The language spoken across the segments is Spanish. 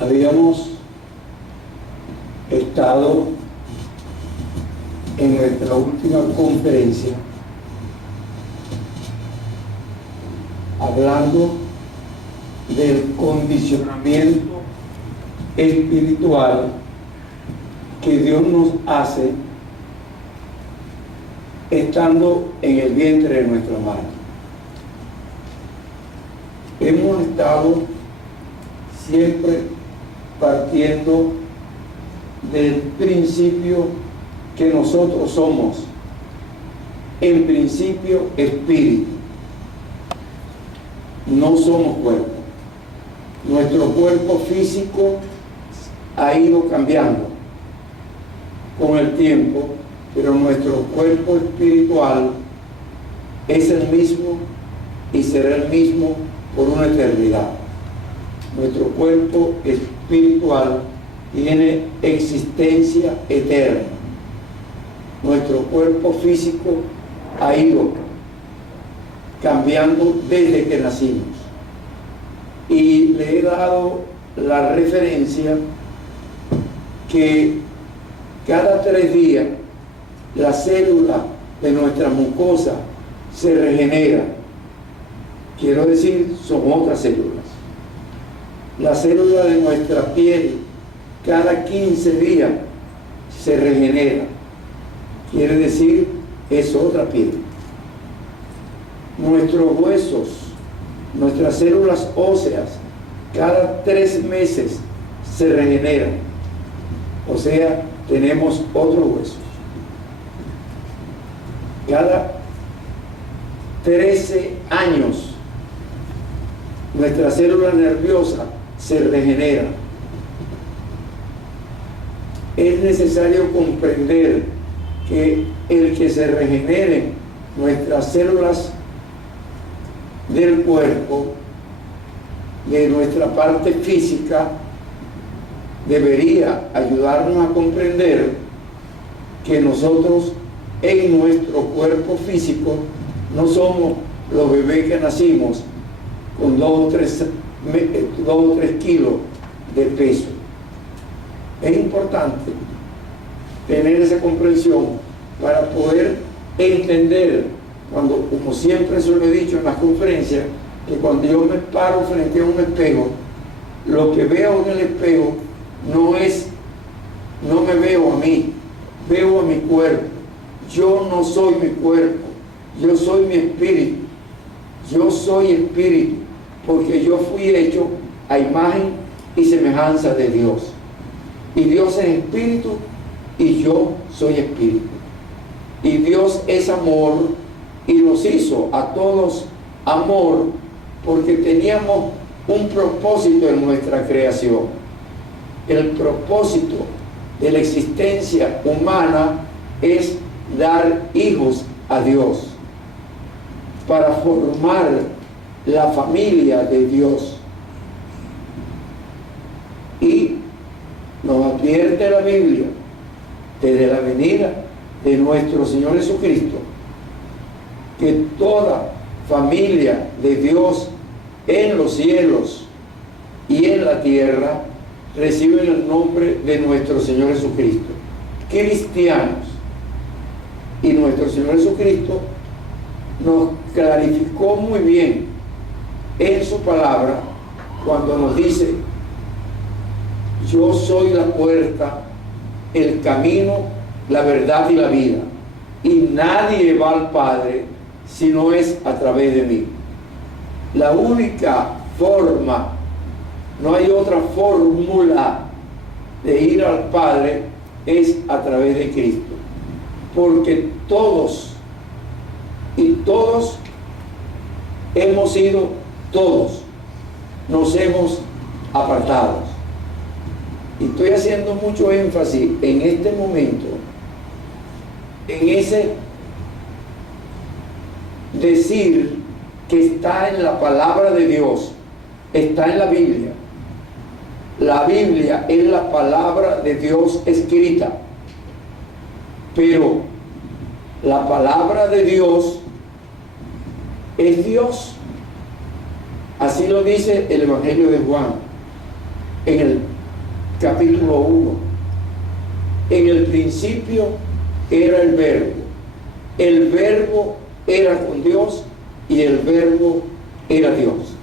Habíamos estado en nuestra última conferencia hablando del condicionamiento espiritual que Dios nos hace estando en el vientre de nuestra madre. Hemos estado siempre partiendo del principio que nosotros somos, en principio espíritu. No somos cuerpo. Nuestro cuerpo físico ha ido cambiando con el tiempo, pero nuestro cuerpo espiritual es el mismo y será el mismo por una eternidad. Nuestro cuerpo espiritual tiene existencia eterna. Nuestro cuerpo físico ha ido cambiando desde que nacimos. Y le he dado la referencia que cada 3 días la célula de nuestra mucosa se regenera. Quiero decir, son otras células. La célula de nuestra piel cada 15 días se regenera. Quiere decir, es otra piel. Nuestros huesos, nuestras células óseas, cada 3 meses se regeneran. O sea, tenemos otros huesos. Cada 13 años, nuestra célula nerviosa se regenera. Es necesario comprender que el que se regeneren nuestras células del cuerpo, de nuestra parte física, debería ayudarnos a comprender que nosotros en nuestro cuerpo físico no somos los bebés que nacimos con 2 o 3 kilos de peso. Es importante tener esa comprensión para poder entender, cuando, como siempre se lo he dicho en las conferencias, que cuando yo me paro frente a un espejo, lo que veo en el espejo no me veo a mí, veo a mi cuerpo. Yo no soy mi cuerpo, yo soy mi espíritu. Yo soy espíritu, porque yo fui hecho a imagen y semejanza de Dios. Y Dios es espíritu y yo soy espíritu. Y Dios es amor y nos hizo a todos amor porque teníamos un propósito en nuestra creación. El propósito de la existencia humana es dar hijos a Dios, para formar la familia de Dios. Y nos advierte la Biblia desde la venida de nuestro Señor Jesucristo que toda familia de Dios en los cielos y en la tierra reciben el nombre de nuestro Señor Jesucristo, cristianos. Y nuestro Señor Jesucristo nos clarificó muy bien en su palabra cuando nos dice: yo soy la puerta, el camino, la verdad y la vida, y nadie va al Padre si no es a través de mí. La única forma, no hay otra fórmula de ir al Padre, es a través de Cristo, porque todos nos hemos apartado. Y estoy haciendo mucho énfasis en este momento en ese decir que está en la palabra de Dios, está en la Biblia. La Biblia es la palabra de Dios escrita, pero la palabra de Dios es Dios. Así lo dice el Evangelio de Juan. en el capítulo 1. En el principio era el verbo era con Dios y el verbo era Dios.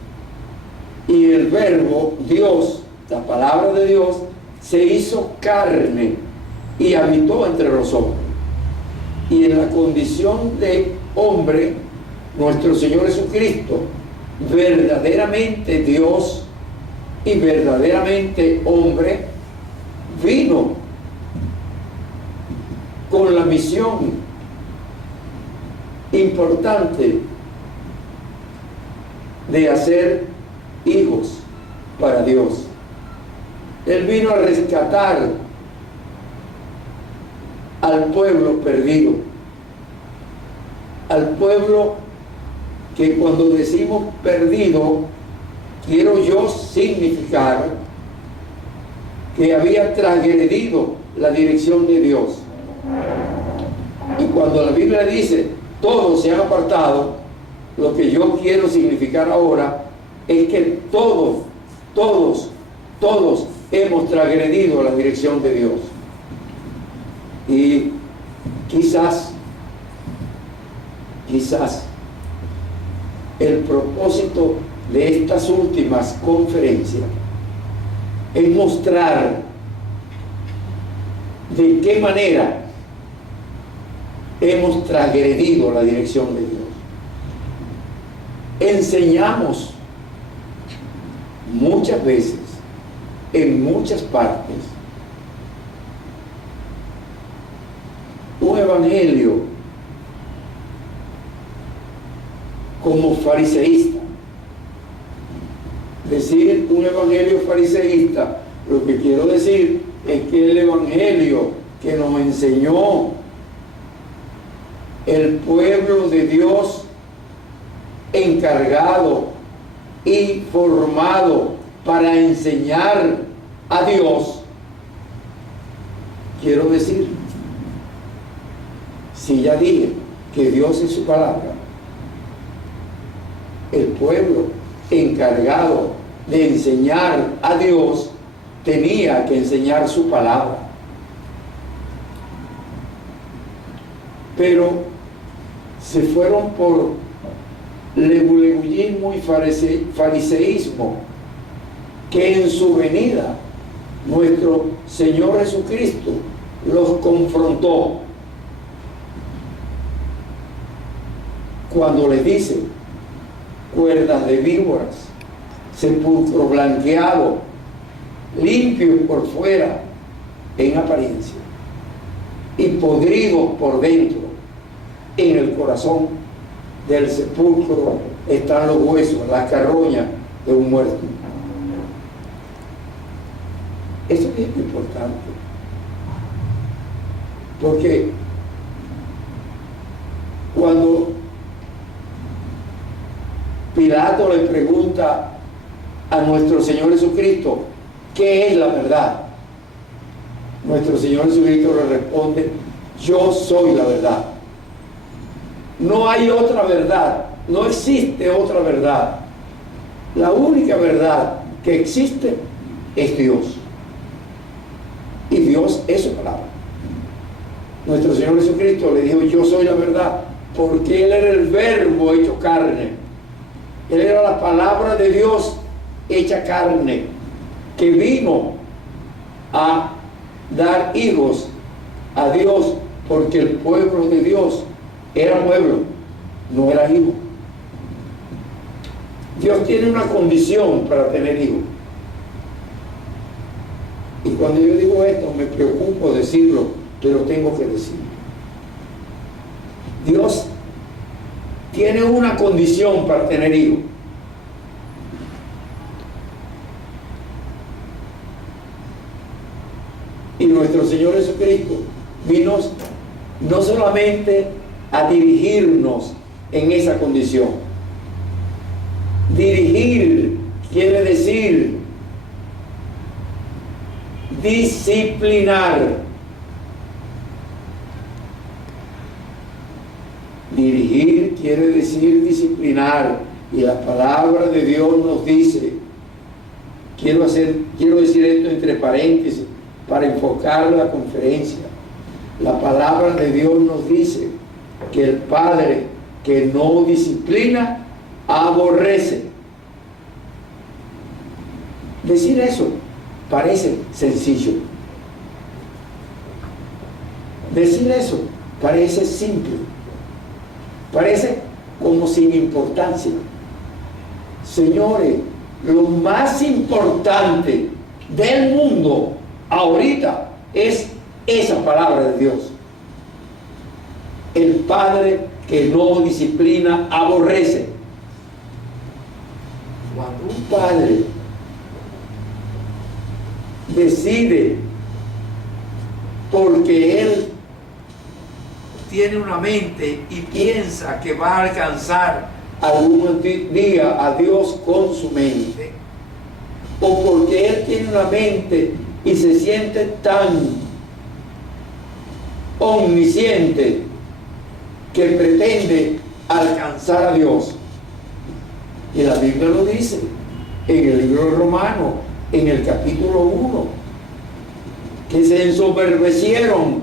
Y el verbo, Dios, la palabra de Dios, se hizo carne y habitó entre los hombres. Y en la condición de hombre, nuestro Señor Jesucristo, verdaderamente Dios y verdaderamente hombre, vino con la misión importante de hacer hijos para Dios. Él vino a rescatar al pueblo perdido, al pueblo que cuando decimos perdido, quiero yo significar que había transgredido la dirección de Dios. Y cuando la Biblia dice todos se han apartado, lo que yo quiero significar ahora es que todos hemos transgredido la dirección de Dios. Y quizás el propósito de estas últimas conferencias es mostrar de qué manera hemos transgredido la dirección de Dios. Enseñamos muchas veces, en muchas partes, un evangelio como fariseísta. Decir un evangelio fariseísta, lo que quiero decir es que el evangelio que nos enseñó el pueblo de Dios, encargado y formado para enseñar a Dios, quiero decir, si ya dije que Dios es su palabra, el pueblo encargado de enseñar a Dios tenía que enseñar su palabra. Pero se fueron por leguleyismo y fariseísmo, que en su venida nuestro Señor Jesucristo los confrontó cuando les dice: cuerdas de víboras, sepulcro blanqueado, limpio por fuera en apariencia y podrido por dentro. En el corazón del sepulcro están los huesos, las carroñas de un muerto. Eso es importante, porque cuando Pilato le pregunta a nuestro Señor Jesucristo ¿qué es la verdad?, nuestro Señor Jesucristo le responde: yo soy la verdad. No hay otra verdad, no existe otra verdad. La única verdad que existe es Dios, y Dios es su palabra. Nuestro Señor Jesucristo le dijo: yo soy la verdad, porque Él era el verbo hecho carne. Él era la palabra de Dios hecha carne, que vino a dar hijos a Dios, porque el pueblo de Dios era pueblo, no era hijo. Dios tiene una condición para tener hijos. Y cuando yo digo esto, me preocupo decirlo, pero tengo que decirlo. Dios tiene una condición para tener hijos. Y nuestro Señor Jesucristo vino no solamente a dirigirnos en esa condición. Dirigir quiere decir disciplinar. Dirigir quiere decir disciplinar. Y la palabra de Dios nos dice: quiero hacer quiero decir esto entre paréntesis para enfocar la conferencia. La palabra de Dios nos dice que el padre que no disciplina aborrece. Decir eso parece sencillo. Decir eso parece simple. Parece como sin importancia. Señores, lo más importante del mundo ahorita es esa palabra de Dios. El padre que no disciplina aborrece. Cuando un padre decide, porque él tiene una mente y piensa que va a alcanzar algún día a Dios con su mente, o porque él tiene una mente y se siente tan omnisciente que pretende alcanzar a Dios. Y la Biblia lo dice en el libro de Romanos, en el capítulo 1, que se ensoberbecieron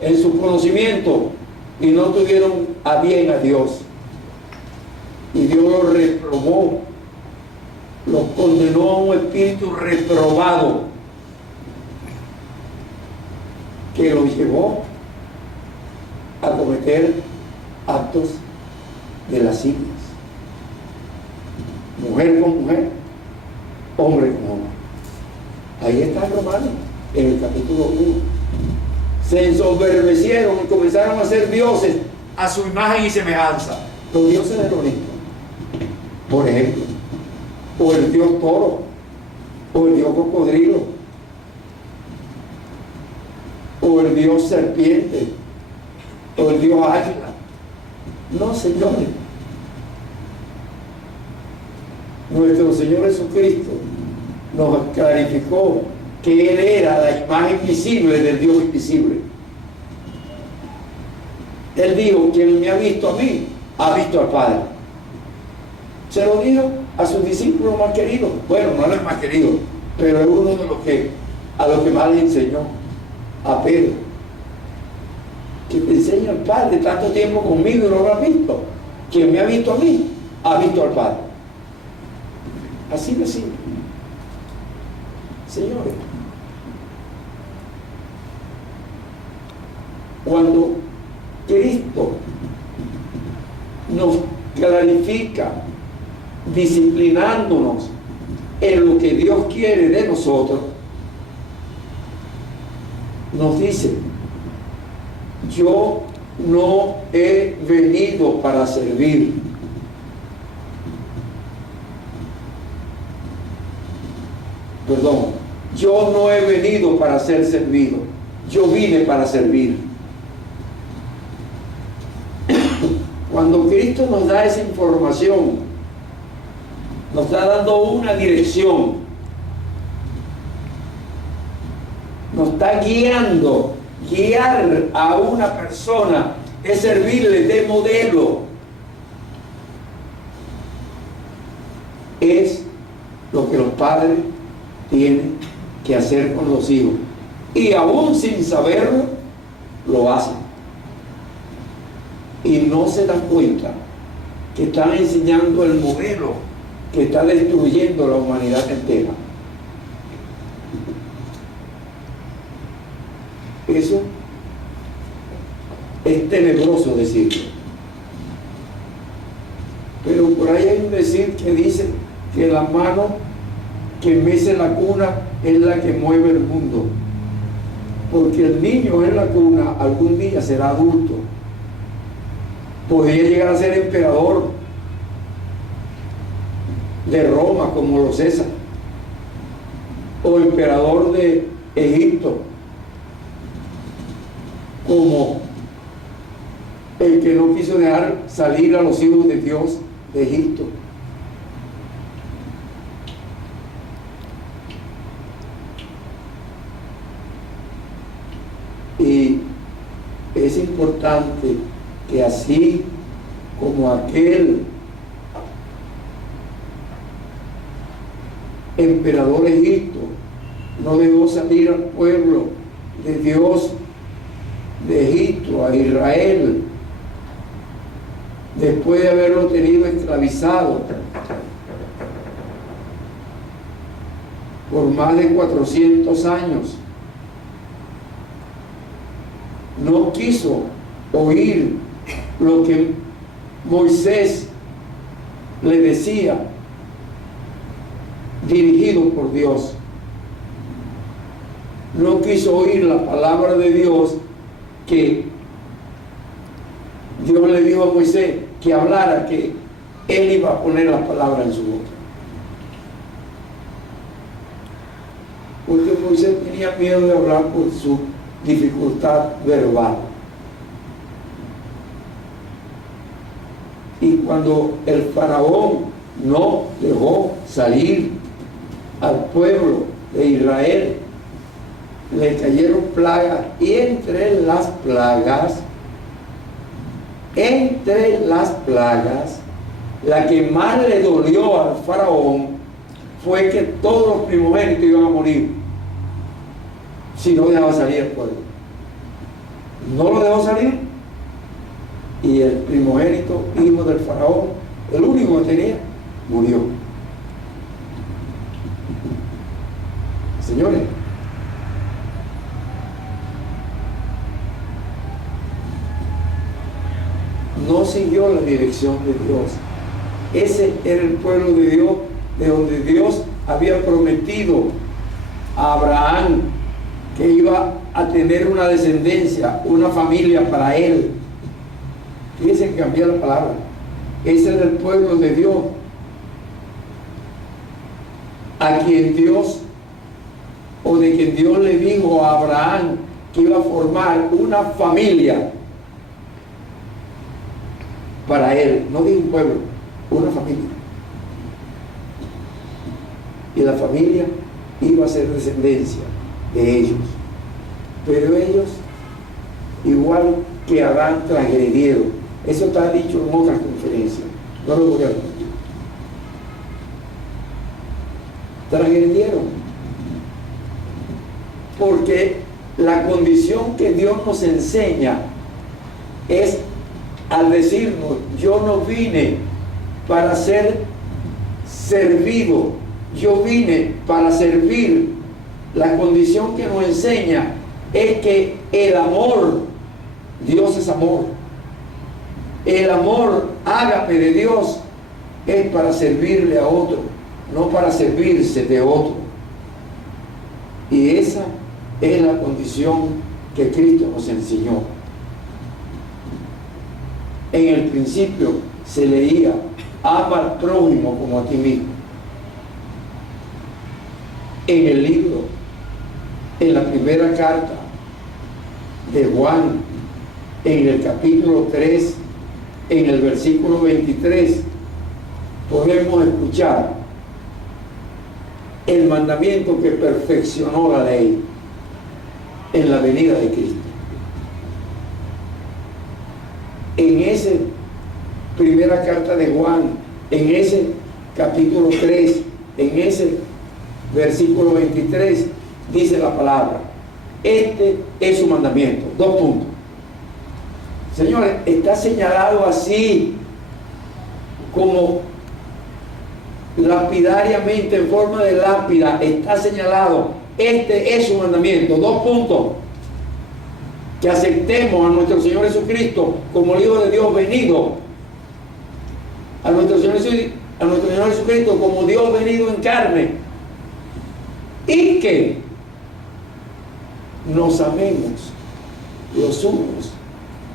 en su conocimiento y no tuvieron a bien a Dios. Y Dios los reprobó, los condenó a un espíritu reprobado que los llevó a cometer actos de lascivias. Mujer con mujer, hombre con hombre. Ahí está en Romanos, en el capítulo 1. Se ensoberbecieron y comenzaron a ser dioses a su imagen y semejanza. Los dioses del Olimpo, por ejemplo, o el dios toro, o el dios cocodrilo, o el dios serpiente, o el dios águila. No, señores. Nuestro Señor Jesucristo nos clarificó que Él era la imagen visible del Dios invisible. Él dijo: quien me ha visto a mí, ha visto al Padre. Se lo dijo a sus discípulos más queridos. Bueno, no los más queridos, pero es uno de los que a los que más le enseñó, a Pedro. Que te enseña al Padre, tanto tiempo conmigo y no lo has visto. Quien me ha visto a mí, ha visto al Padre. Así de simple. Señores, cuando Cristo nos clarifica, disciplinándonos en lo que Dios quiere de nosotros, nos dice: yo no he venido para servir. Perdón, yo no he venido para ser servido, yo vine para servir. Cuando Cristo nos da esa información, nos está dando una dirección, nos está guiando. Guiar a una persona es servirle de modelo. Es lo que los padres tienen que hacer con los hijos, y aún sin saberlo lo hacen y no se dan cuenta que están enseñando el modelo que está destruyendo la humanidad entera. Eso es tenebroso decirlo, pero por ahí hay un decir que dice que la mano que mece la cuna es la que mueve el mundo, porque el niño en la cuna algún día será adulto, podría llegar a ser emperador de Roma como los César, o emperador de Egipto como el que no quiso dejar salir a los hijos de Dios de Egipto. Y es importante que así como aquel emperador egipcio no dejó salir al pueblo de Dios de Egipto, a Israel, después de haberlo tenido esclavizado por más de 400 años. No quiso oír lo que Moisés le decía, dirigido por Dios. No quiso oír la palabra de Dios, que Dios le dijo a Moisés que hablara, que él iba a poner las palabras en su boca. Porque Moisés tenía miedo de hablar por su dificultad verbal. Y cuando el faraón no dejó salir al pueblo de Israel, le cayeron plagas, y entre las plagas, la que más le dolió al faraón fue que todos los primogénitos iban a morir si no dejaba salir el pueblo. No lo dejó salir, y el primogénito, hijo del faraón, el único que tenía, murió. Señores, no siguió la dirección de Dios. Ese era el pueblo de Dios, de donde Dios había prometido a Abraham que iba a tener una descendencia, una familia para él. Fíjense que cambió la palabra. Ese era el pueblo de Dios, a quien Dios, o de quien Dios le dijo a Abraham que iba a formar una familia para él. No dijo un pueblo, una familia. Y la familia iba a ser descendencia de ellos. Pero ellos, igual que Adán, transgredieron. Eso está dicho en otras conferencias, no lo voy a repetir. Transgredieron, porque la condición que Dios nos enseña es, al decirnos, yo no vine para ser servido, yo vine para servir. La condición que nos enseña es que el amor, Dios es amor, el amor ágape de Dios es para servirle a otro, no para servirse de otro. Y esa es la condición que Cristo nos enseñó. En el principio se leía, ama al prójimo como a ti mismo. En el libro, en la primera carta de Juan, en el capítulo 3, en el versículo 23, podemos escuchar el mandamiento que perfeccionó la ley en la venida de Cristo. En esa primera carta de Juan, en ese capítulo 3, en ese versículo 23, dice la palabra, este es su mandamiento. 2 puntos. Señores, está señalado así, como lapidariamente, en forma de lápida, está señalado, este es su mandamiento. 2 puntos. Que aceptemos a nuestro Señor Jesucristo como el Hijo de Dios venido, a nuestro Señor Jesucristo como Dios venido en carne, y que nos amemos los unos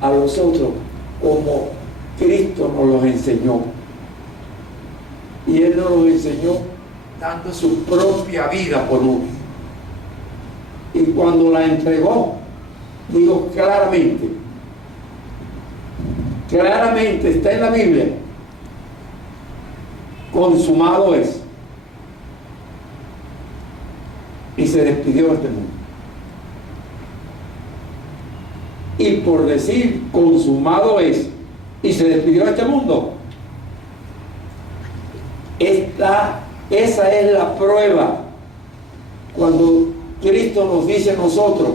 a los otros como Cristo nos los enseñó. Y Él nos los enseñó dando su propia vida por uno. Y cuando la entregó, digo claramente está en la Biblia, consumado es. Y se despidió de este mundo. Y por decir consumado es, y se despidió de este mundo, esa es la prueba. Cuando Cristo nos dice a nosotros: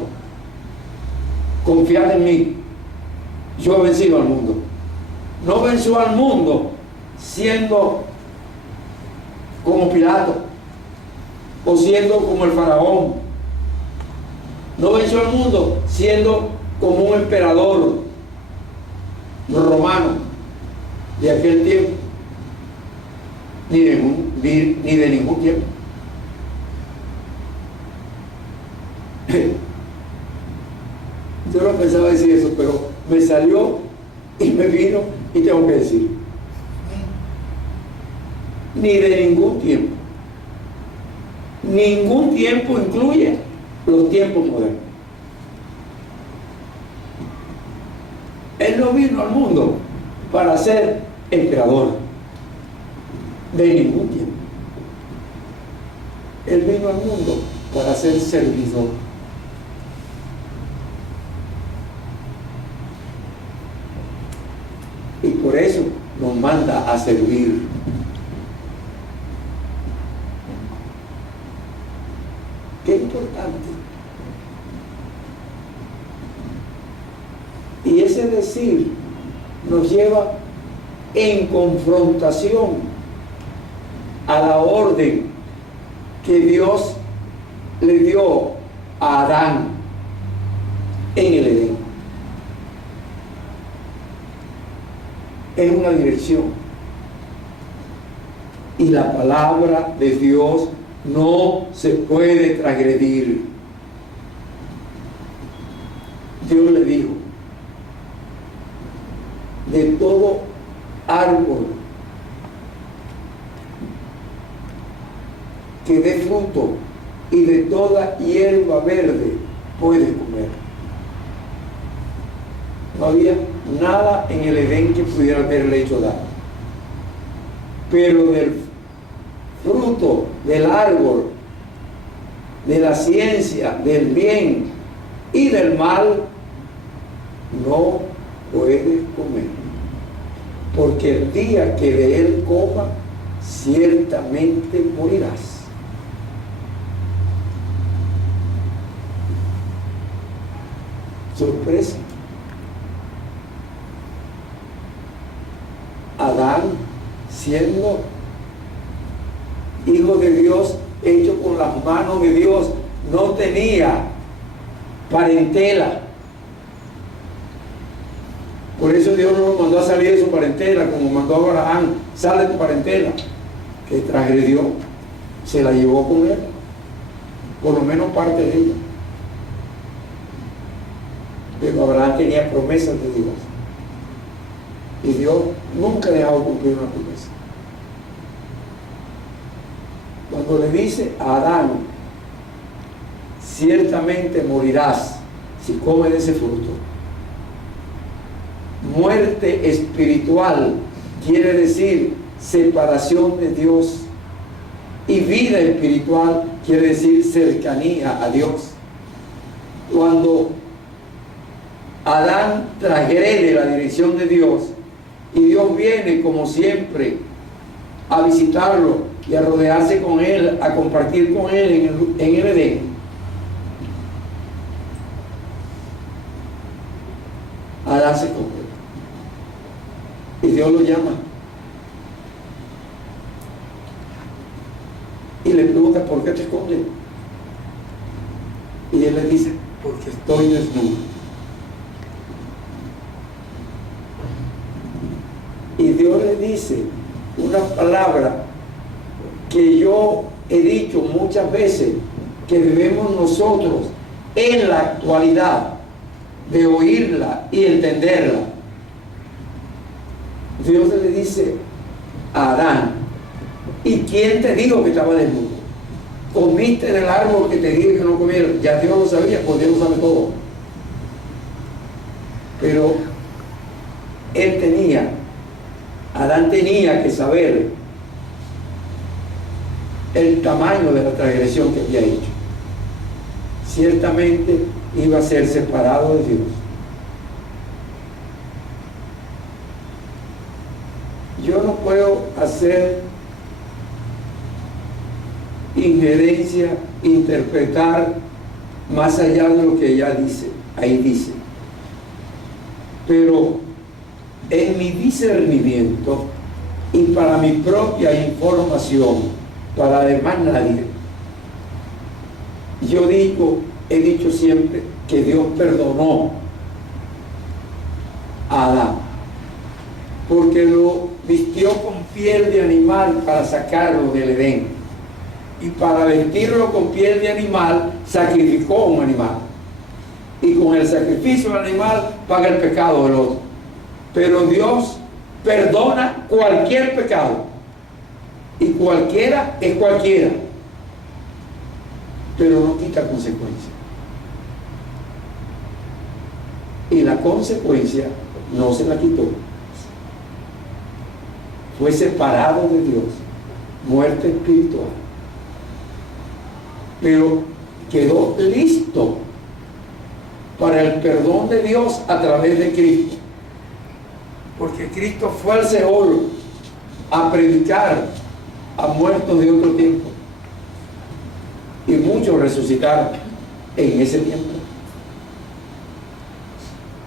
confiad en mí, yo he vencido al mundo. No venció al mundo siendo como Pilato o siendo como el faraón. No venció al mundo siendo como un emperador romano de aquel tiempo, ni de ningún tiempo. Yo no pensaba decir eso, pero me salió y me vino y tengo que decir: ni de ningún tiempo. Ningún tiempo incluye los tiempos modernos. Él no vino al mundo para ser emperador de ningún tiempo. Él vino al mundo para ser servidor. Y por eso nos manda a servir. Qué importante. Y ese decir nos lleva en confrontación a la orden que Dios le dio a Adán en el Edén. Es una dirección. Y la palabra de Dios no se puede transgredir. Dios le dijo: de todo árbol que dé fruto y de toda hierba verde puedes comer. No había nada en el Edén que pudiera haberle hecho daño, pero del fruto del árbol de la ciencia del bien y del mal no puedes comer, porque el día que de él coma ciertamente morirás. Sorpresa. Adán, siendo hijo de Dios, hecho con las manos de Dios, no tenía parentela. Por eso Dios no lo mandó a salir de su parentela, como mandó a Abraham: sale de tu parentela. Que transgredió, se la llevó con él, por lo menos parte de ella. Pero Abraham tenía promesas de Dios, y Dios nunca dejaba cumplir una promesa. Cuando le dice a Adán: ciertamente morirás si comes de ese fruto, muerte espiritual quiere decir separación de Dios, y vida espiritual quiere decir cercanía a Dios. Cuando Adán transgrede la dirección de Dios y Dios viene, como siempre, a visitarlo y a rodearse con él, a compartir con él en el Edén, Adán se convierte y Dios lo llama y le pregunta: ¿por qué te escondes? Y él le dice: porque estoy desnudo. Y Dios le dice una palabra que yo he dicho muchas veces, que debemos nosotros en la actualidad de oírla y entenderla. Dios le dice a Adán: ¿y quién te dijo que estaba desnudo? ¿Comiste del árbol que te dije que no comieras? Ya Dios lo sabía, porque Dios lo sabe todo. Pero Adán tenía que saber el tamaño de la transgresión que había hecho. Ciertamente iba a ser separado de Dios. Yo no puedo hacer injerencia, interpretar más allá de lo que ella dice, ahí dice. Pero en mi discernimiento y para mi propia información, para además nadie, yo he dicho siempre que Dios perdonó a Adán, porque lo vistió con piel de animal para sacarlo del Edén, y para vestirlo con piel de animal sacrificó un animal, y con el sacrificio del animal paga el pecado del otro. Pero Dios perdona cualquier pecado, y cualquiera es cualquiera, pero no quita consecuencia. Y la consecuencia no se la quitó. Fue separado de Dios, muerte espiritual, pero quedó listo para el perdón de Dios a través de Cristo, porque Cristo fue al Seol a predicar a muertos de otro tiempo, y muchos resucitaron en ese tiempo.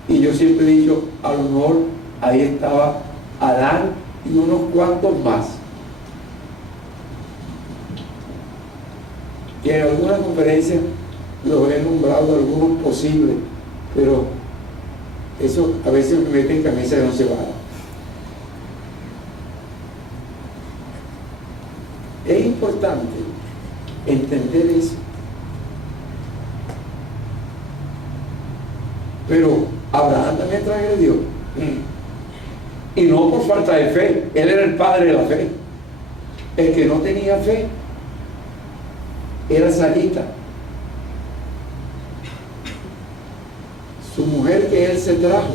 Y yo siempre he dicho, a lo mejor ahí estaba Adán y unos cuantos más, que en alguna conferencia los he nombrado algunos posibles, pero eso a veces me mete en camisa de 11 varas. Es importante entender eso. Pero Abraham también transgredió, y no por falta de fe. Él era el padre de la fe. El que no tenía fe era Sarita, su mujer, que él se trajo,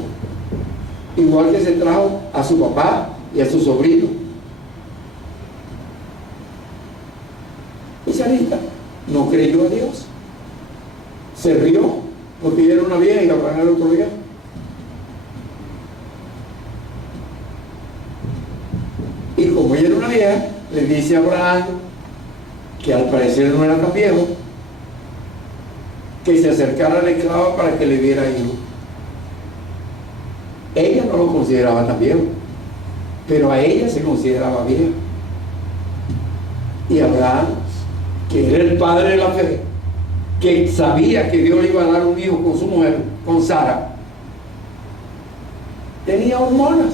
igual que se trajo a su papá y a su sobrino. Y Sarita no creyó a Dios, se rió porque ella era una vieja y Abraham era otro viejo. Y como ella era una vieja, le dice a Abraham, que al parecer no era tan viejo, que se acercara a la esclava para que le diera hijo. Ella no lo consideraba tan viejo, pero a ella se consideraba vieja. Y Abraham, que era el padre de la fe, que sabía que Dios le iba a dar un hijo con su mujer, con Sara, tenía hormonas,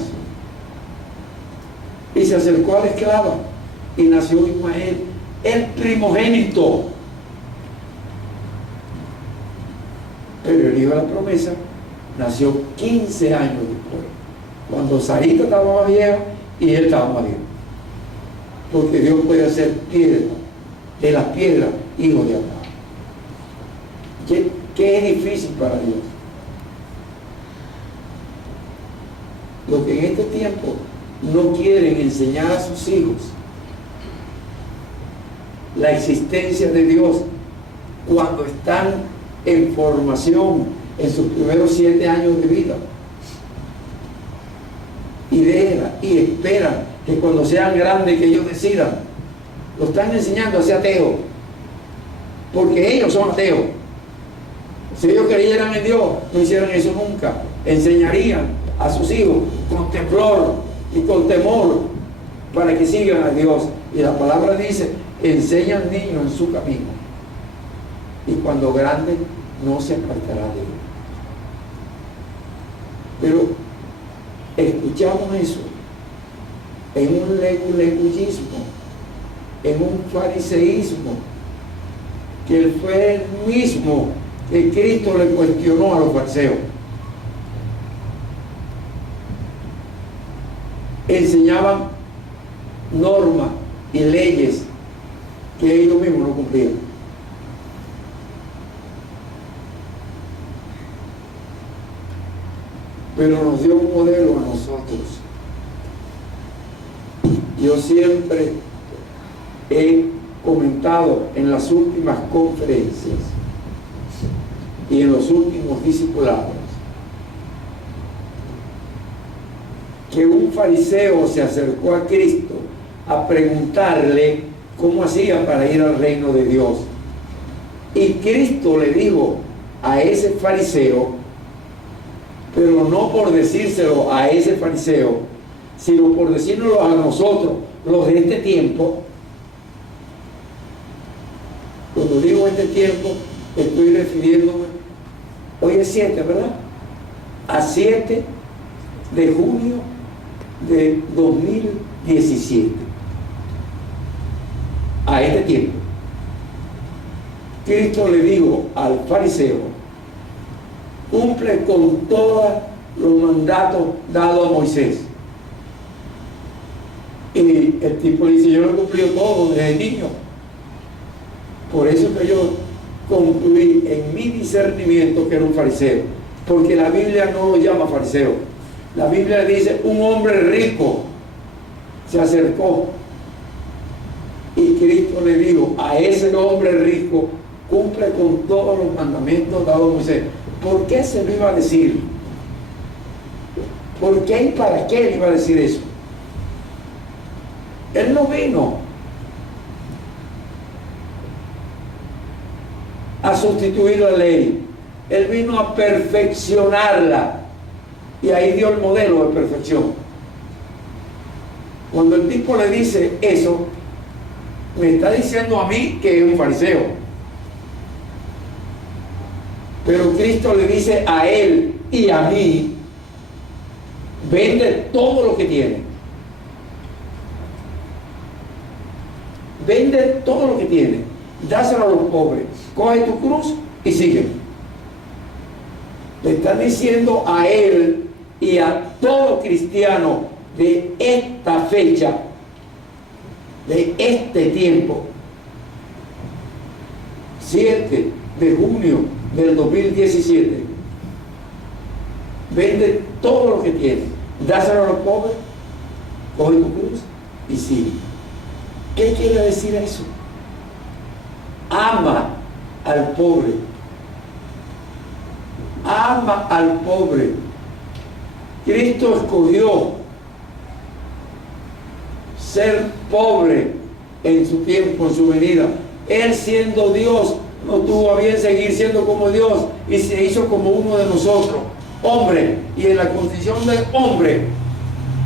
y se acercó a la esclava y nació Ismael, el primogénito. Pero el hijo de la promesa nació 15 años después, cuando Sarita estaba más vieja y él estaba más viejo, porque Dios puede hacer piedra de las piedras hijos de Abraham. ¿Qué es difícil para Dios? Lo que en este tiempo no quieren enseñar a sus hijos la existencia de Dios cuando están en formación en sus primeros 7 años de vida, y esperan que cuando sean grandes que ellos decidan. Lo están enseñando a ser ateos, porque ellos son ateos. Si ellos creyeran en Dios, no hicieran eso nunca. Enseñarían a sus hijos con temblor y con temor para que sigan a Dios. Y la palabra dice, enseña al niño en su camino, y cuando grande no se apartará de él. Pero escuchamos eso en un legullismo, en un fariseísmo, que él fue el mismo que Cristo le cuestionó a los fariseos. Enseñaban normas y leyes que ellos mismos no cumplían. Pero nos dio un modelo a nosotros. Yo siempre he comentado en las últimas conferencias y en los últimos discipulados que un fariseo se acercó a Cristo a preguntarle cómo hacía para ir al reino de Dios, Y Cristo le dijo a ese fariseo, pero no por decírselo a ese fariseo, sino por decírnoslo a nosotros, los de este tiempo. Cuando digo este tiempo, estoy refiriéndome, hoy es 7, ¿verdad? A 7 de junio de 2017. A este tiempo. Cristo le dijo al fariseo, cumple con todos los mandatos dados a Moisés. Y el tipo le dice, yo lo he cumplido todo desde niño. Por eso que yo concluí en mi discernimiento que era un fariseo, porque la Biblia no lo llama fariseo. La Biblia dice, un hombre rico se acercó y Cristo le dijo a ese hombre rico, cumple con todos los mandamientos dados a Moisés. ¿Por qué se lo iba a decir? ¿Por qué y para qué le iba a decir eso? Él no vino a sustituir la ley, él vino a perfeccionarla, y ahí dio el modelo de perfección. Cuando el tipo le dice eso, me está diciendo a mí que es un fariseo, pero Cristo le dice a él y a mí, vende todo lo que tiene, vende todo lo que tiene, dáselo a los pobres, coge tu cruz y sígueme. Le están diciendo a él y a todo cristiano de esta fecha, de este tiempo, 7 de junio del 2017, vende todo lo que tiene, dáselo a los pobres, coge tu cruz y sigue. ¿Qué quiere decir eso? Ama al pobre. Ama al pobre. Cristo escogió ser pobre en su tiempo, en su venida. Él, siendo Dios, no tuvo a bien seguir siendo como Dios y se hizo como uno de nosotros, hombre, y en la condición de hombre,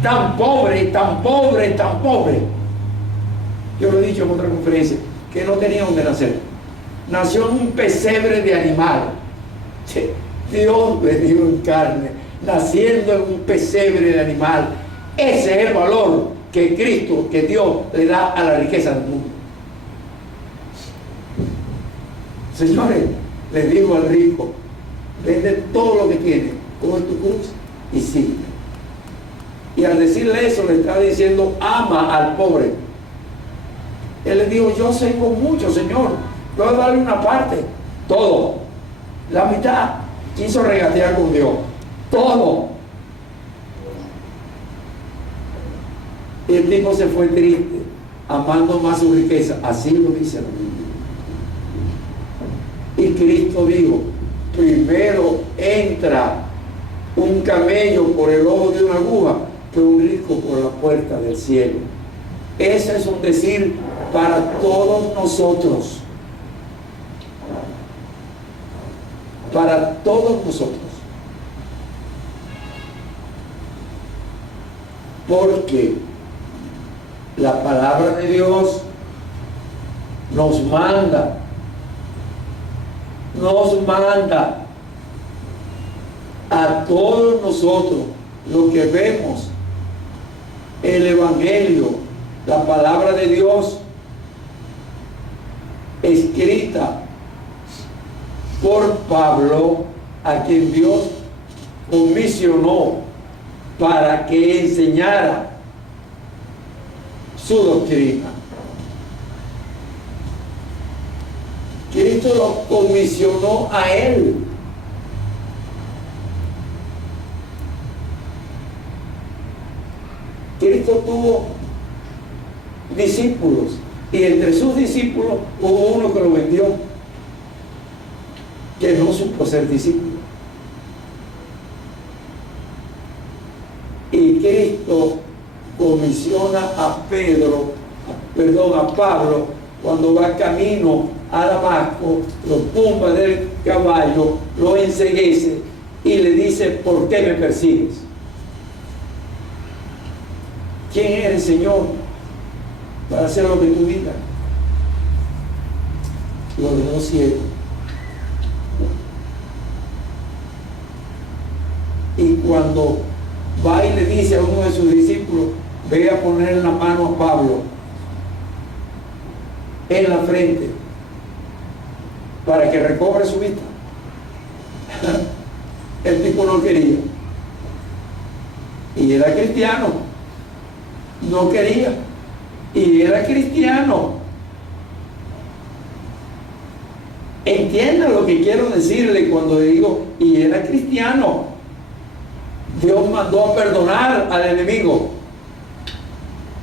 tan pobre, tan pobre, tan pobre. Yo lo he dicho en otra conferencia, que no tenía donde nacer. Nació en un pesebre de animal. Dios venido en carne, naciendo en un pesebre de animal. Ese es el valor que Cristo, que Dios le da a la riqueza del mundo. Señores, le digo al rico, vende todo lo que tiene, coge tu cruz y sigue. Y al decirle eso, le está diciendo, ama al pobre. Él le dijo, yo tengo mucho, Señor, voy a darle una parte, todo, la mitad. Quiso regatear con Dios, todo. Y el tipo se fue triste, amando más su riqueza. Así lo dice la Biblia. Y Cristo dijo, primero entra un camello por el ojo de una aguja que un rico por la puerta del cielo. Eso es un decir para todos nosotros. Para todos nosotros. Porque la palabra de Dios nos manda a todos nosotros, los que vemos el Evangelio, la palabra de Dios escrita por Pablo, a quien Dios comisionó para que enseñara su doctrina. Cristo lo comisionó a él. Cristo tuvo discípulos y entre sus discípulos hubo uno que lo vendió, que no supo ser discípulo. Y Cristo comisiona a Pablo cuando va camino a Damasco, lo tumba del caballo, lo enceguece y le dice: ¿por qué me persigues? ¿Quién eres, Señor, para hacer lo que tú digas? Lo dejó ciego. Y cuando va y le dice a uno de sus discípulos: ve a poner la mano a Pablo en la frente para que recobre su vista, el tipo no quería. Y era cristiano. No quería. Y era cristiano. Entiendan lo que quiero decirle cuando digo y era cristiano. Dios mandó a perdonar al enemigo.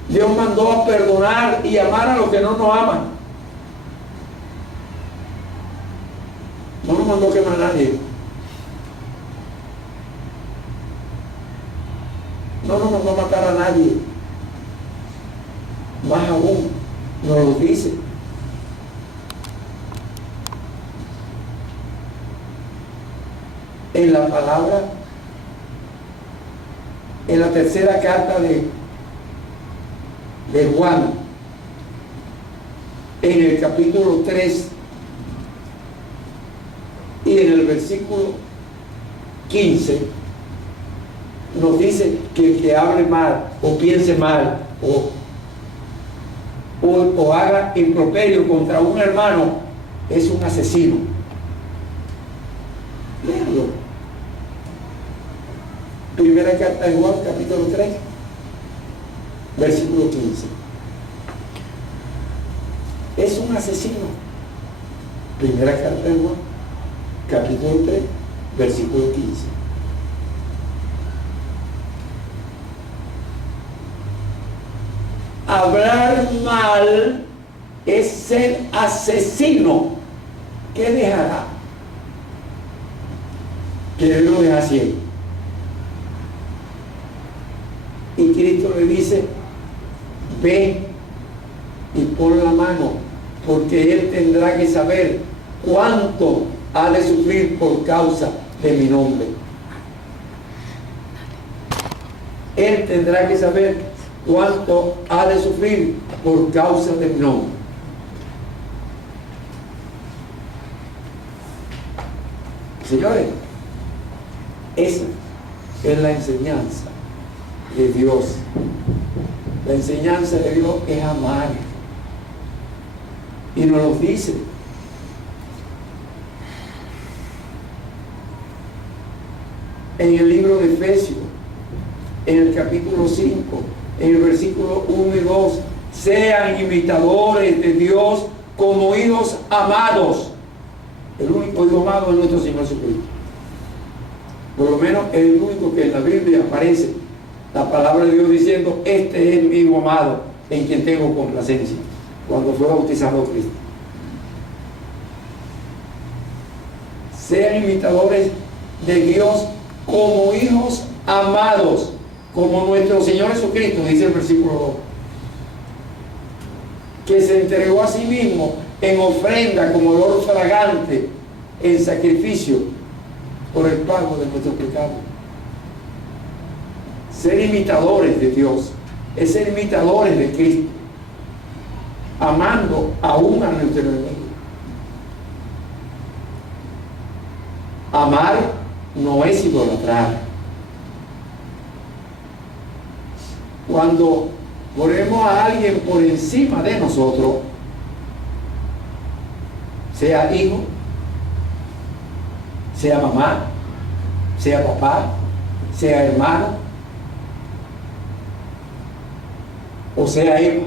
Dios mandó a perdonar y amar a los que no nos aman. No nos mandó a quemar a nadie. No nos mandó a matar a nadie. Más aún, nos lo dice. En la palabra, en la tercera carta de Juan, en el capítulo 3 y en el versículo 15, nos dice que el que hable mal o piense mal o haga improperio contra un hermano es un asesino. Léalo. Primera carta de Juan, capítulo 3, versículo 15. Es un asesino. Primera carta de Juan, capítulo 3, versículo 15. Hablar mal es ser asesino. ¿Qué dejará? Que Él lo deja ciego. Y Cristo le dice: ve y pon la mano, porque Él tendrá que saber cuánto ha de sufrir por causa de mi nombre. Él tendrá que saber cuánto ha de sufrir por causa de mi nombre. Señores, esa es la enseñanza de Dios. La enseñanza de Dios es amar. Y nos lo dice. En el libro de Efesios, en el capítulo 5, en el versículo 1 y 2, sean imitadores de Dios como hijos amados. El único hijo amado es nuestro Señor Jesucristo. Por lo menos es el único que en la Biblia aparece la palabra de Dios diciendo: este es mi hijo amado en quien tengo complacencia, cuando fue bautizado Cristo. Sean imitadores de Dios como hijos amados, como nuestro Señor Jesucristo, dice el versículo 2, que se entregó a sí mismo en ofrenda como olor fragante, en sacrificio por el pago de nuestros pecados. Ser imitadores de Dios es ser imitadores de Cristo, amando aún a nuestro enemigo. Amar no es idolatrar. Cuando ponemos a alguien por encima de nosotros, sea hijo, sea mamá, sea papá, sea hermano, o sea Eva,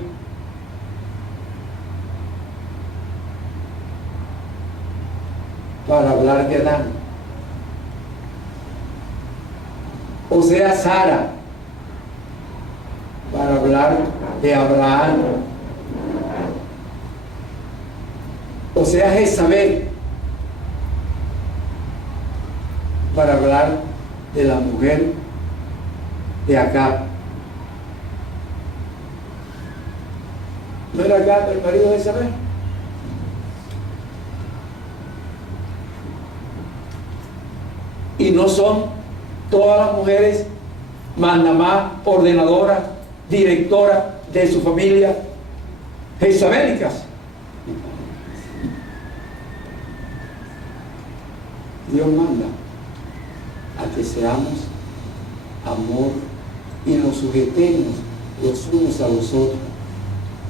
para hablar de Adán, o sea Sara, para hablar de Abraham, o sea Jezabel, para hablar de la mujer de Acab. ¿No era Acab el marido de Jezabel? Y no son todas las mujeres mandamás, ordenadoras, directoras de su familia, jezabélicas. Dios manda a que seamos amor y nos sujetemos los unos a los otros.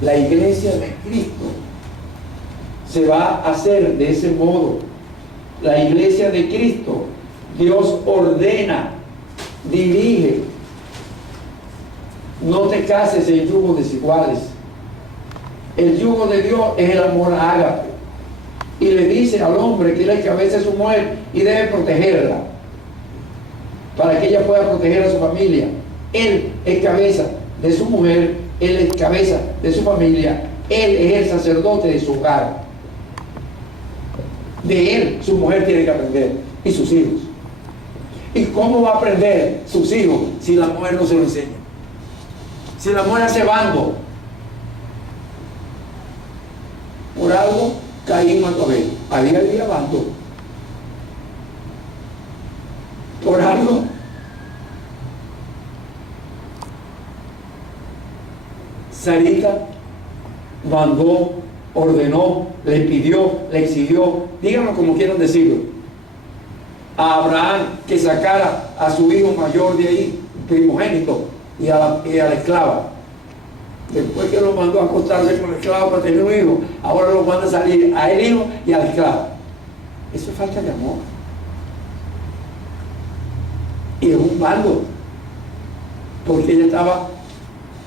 La iglesia de Cristo se va a hacer de ese modo. La iglesia de Cristo, Dios ordena, dirige. No te cases en yugos desiguales. El yugo de Dios es el amor ágape. Y le dice al hombre que él es cabeza de su mujer y debe protegerla para que ella pueda proteger a su familia. Él es cabeza de su mujer, él es cabeza de su familia, él es el sacerdote de su hogar. De él su mujer tiene que aprender y sus hijos. ¿Y cómo va a aprender sus hijos si la mujer no se lo enseña? Si la mujer hace bando. Por algo Caín mató a Abel. Había bando. Por algo Sarita mandó, ordenó, le pidió, le exigió, díganlo como quieran decirlo, a Abraham que sacara a su hijo mayor de ahí, primogénito, y a la esclava. Después que lo mandó a acostarse con la esclava para tener un hijo, ahora lo manda a salir a el hijo y a la esclava. Eso es falta de amor. Y es un bando, porque ella estaba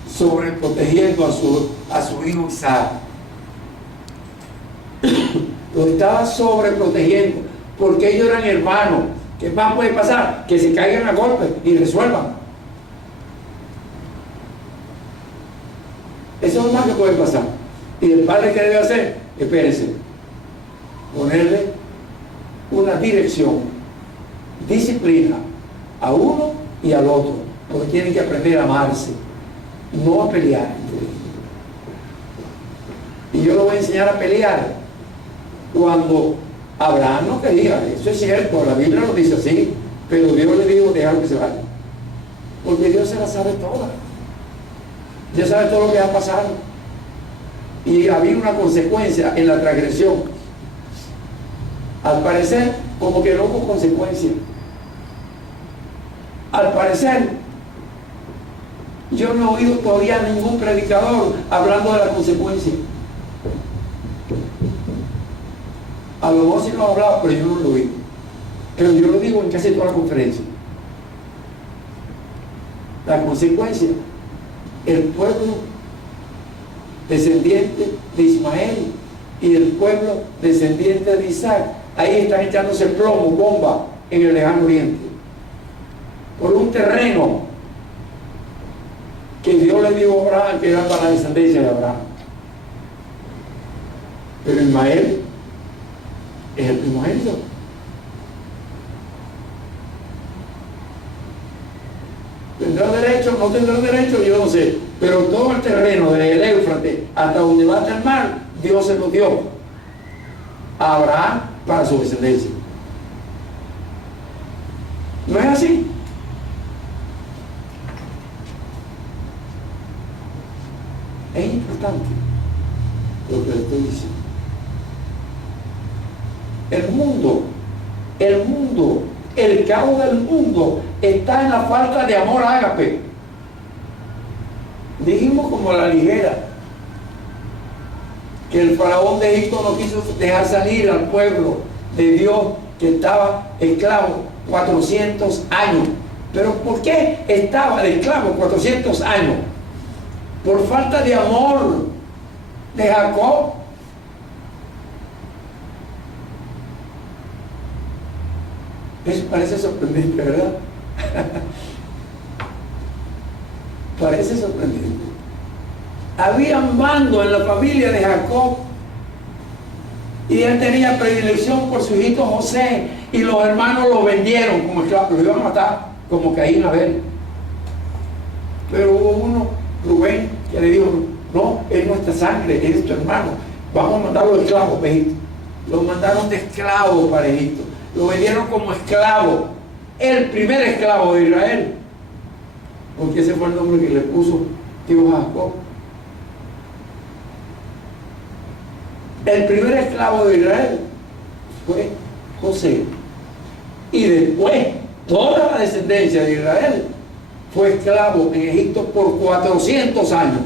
sobreprotegiendo a su hijo Isaac. Lo estaba sobreprotegiendo, porque ellos eran hermanos. ¿Qué más puede pasar? Que se caigan a golpes y resuelvan. Eso es lo más que puede pasar. Y el padre, ¿qué debe hacer? Espérense, ponerle una dirección, disciplina a uno y al otro, porque tienen que aprender a amarse, no a pelear. Y yo lo voy a enseñar a pelear cuando Abraham no quería. Eso es cierto, la Biblia lo dice así, pero Dios le dijo: déjalo que se vaya, porque Dios se la sabe toda. Dios sabe todo lo que va a pasar. Y había una consecuencia en la transgresión. Al parecer, como que no hubo consecuencia. Al parecer, yo no he oído todavía ningún predicador hablando de la consecuencia. A lo mejor sí lo he hablado, pero yo no lo oí. Pero yo lo digo en casi toda la conferencia. La consecuencia: el pueblo descendiente de Ismael y el pueblo descendiente de Isaac, ahí están echándose plomo, bomba en el lejano oriente, por un terreno que Dios le dijo a Abraham que era para la descendencia de Abraham. Pero Ismael es el primogénito. ¿Tendrá derecho? ¿No tendrá derecho? Yo no sé. Pero todo el terreno del Éufrates hasta donde va hasta el mar, Dios se lo dio a Abraham para su descendencia. ¿No es así? Es importante lo que le estoy diciendo. El caos del mundo está en la falta de amor ágape. Dijimos como a la ligera que el faraón de Egipto no quiso dejar salir al pueblo de Dios que estaba esclavo 400 años. ¿Pero por qué estaba de esclavo 400 años? Por falta de amor de Jacob. Eso parece sorprendente, ¿verdad? Parece sorprendente. Había mando en la familia de Jacob y él tenía predilección por su hijito José, y los hermanos lo vendieron como esclavos, lo iban a matar como Caín a Abel. Pero hubo uno, Rubén, que le dijo: no, es nuestra sangre, es tu hermano, vamos a mandarlo de esclavo para Egipto. Lo mandaron de esclavo para Egipto, lo vendieron como esclavo el primer esclavo de Israel, porque ese fue el nombre que le puso Dios a Jacob. El primer esclavo de Israel fue José. Y después, toda la descendencia de Israel fue esclavo en Egipto por 400 años.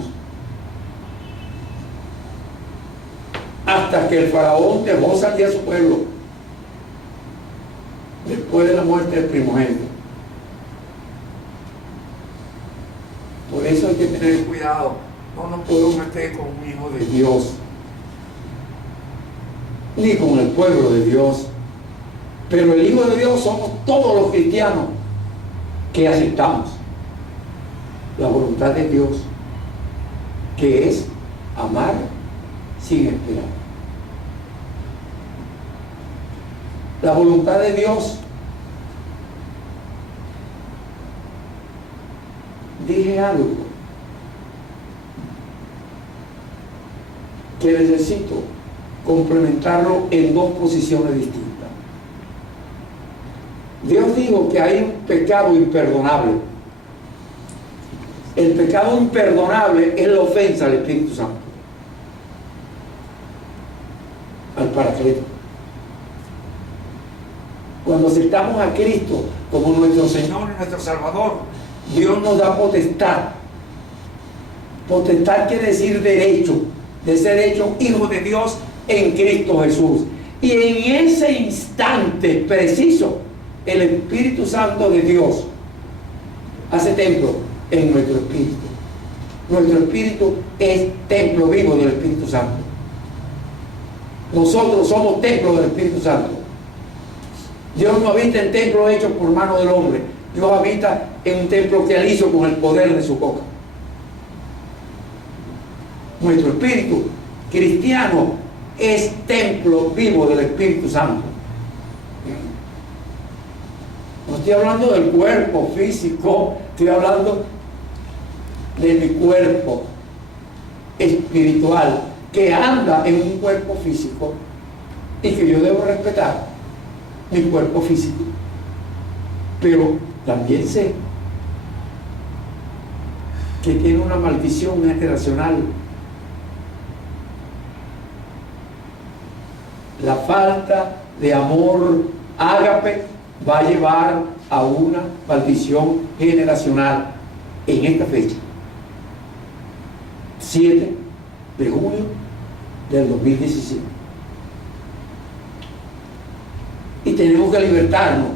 Hasta que el faraón dejó salir a su pueblo después de la muerte del primogénito. Por eso hay que tener cuidado. No nos podemos meter con un hijo de Dios, ni con el pueblo de Dios. Pero el hijo de Dios somos todos los cristianos que aceptamos la voluntad de Dios, que es amar sin esperar. La voluntad de Dios, dije algo que necesito complementarlo en dos posiciones distintas. Dios dijo que hay un pecado imperdonable. El pecado imperdonable es la ofensa al Espíritu Santo, al Paracleto. Cuando aceptamos a Cristo como nuestro Señor y nuestro Salvador, Dios nos da potestad. Potestad quiere decir derecho, de ser hecho hijo de Dios en Cristo Jesús. Y en ese instante preciso, el Espíritu Santo de Dios hace templo en nuestro espíritu. Nuestro espíritu es templo vivo del Espíritu Santo. Nosotros somos templo del Espíritu Santo. Dios no habita en templos hechos por mano del hombre. Dios habita en un templo que él hizo con el poder de su boca. Nuestro espíritu cristiano es templo vivo del Espíritu Santo. No estoy hablando del cuerpo físico, estoy hablando de mi cuerpo espiritual, que anda en un cuerpo físico y que yo debo respetar mi cuerpo físico. Pero también sé que tiene una maldición generacional. La falta de amor ágape va a llevar a una maldición generacional en esta fecha, 7 de junio del 2017. Y tenemos que libertarnos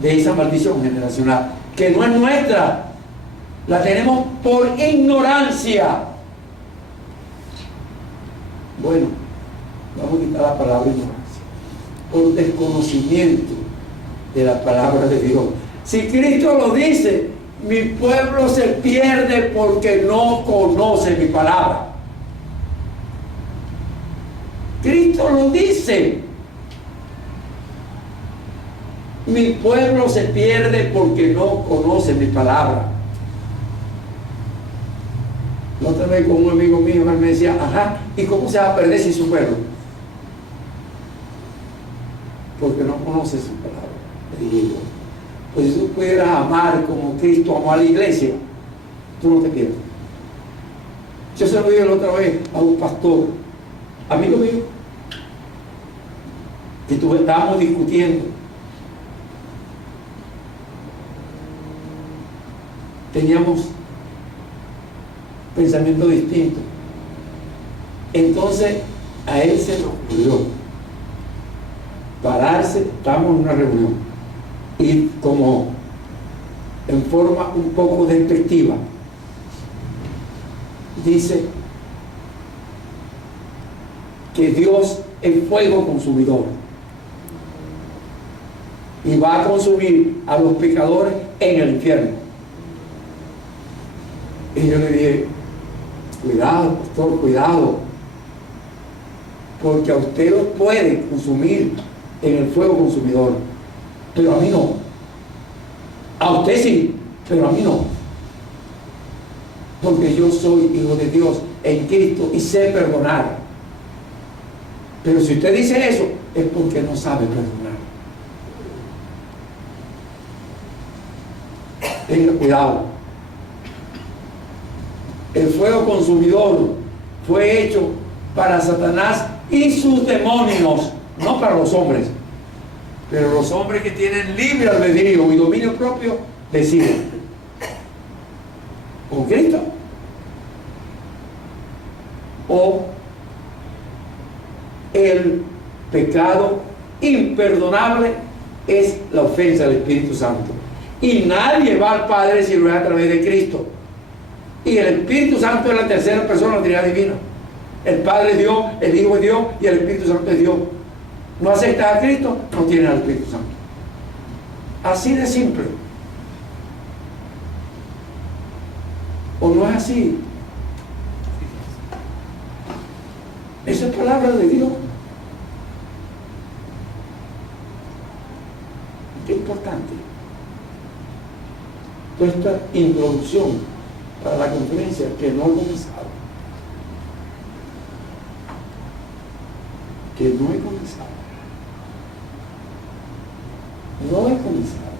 de esa maldición generacional, que no es nuestra, la tenemos por ignorancia. Bueno, vamos a quitar la palabra ignorancia, por desconocimiento de la palabra de Dios. Si Cristo lo dice, mi pueblo se pierde porque no conoce mi palabra. Cristo lo dice. Mi pueblo se pierde porque no conoce mi palabra. La otra vez con un amigo mío, él me decía, ajá, ¿y cómo se va a perder si su pueblo? Porque no conoce su palabra. Le digo, pues si tú pudieras amar como Cristo amó a la iglesia, tú no te pierdes. Yo se lo dije la otra vez a un pastor, amigo mío, que estábamos discutiendo. Teníamos pensamiento distinto. Entonces a él se le ocurrió pararse, estamos en una reunión, y como en forma un poco despectiva dice que Dios es fuego consumidor y va a consumir a los pecadores en el infierno. Y yo le dije, cuidado, pastor, cuidado, porque a usted lo puede consumir en el fuego consumidor, pero a mí no. A usted sí, pero a mí no, porque yo soy hijo de Dios en Cristo y sé perdonar. Pero si usted dice eso, es porque no sabe perdonar. Tenga cuidado. El fuego consumidor fue hecho para Satanás y sus demonios, no para los hombres. Pero los hombres que tienen libre albedrío y dominio propio deciden. ¿Con Cristo? O el pecado imperdonable es la ofensa al Espíritu Santo. Y nadie va al Padre si no es a través de Cristo. Y el Espíritu Santo es la tercera persona de la Trinidad Divina. El Padre es Dios, el Hijo es Dios y el Espíritu Santo es Dios. No aceptas a Cristo, no tienes al Espíritu Santo. Así de simple. ¿O no es así? Esa es palabra de Dios. Qué importante. Toda esta introducción para la conferencia que no he comenzado. Que no he comenzado. No he comenzado.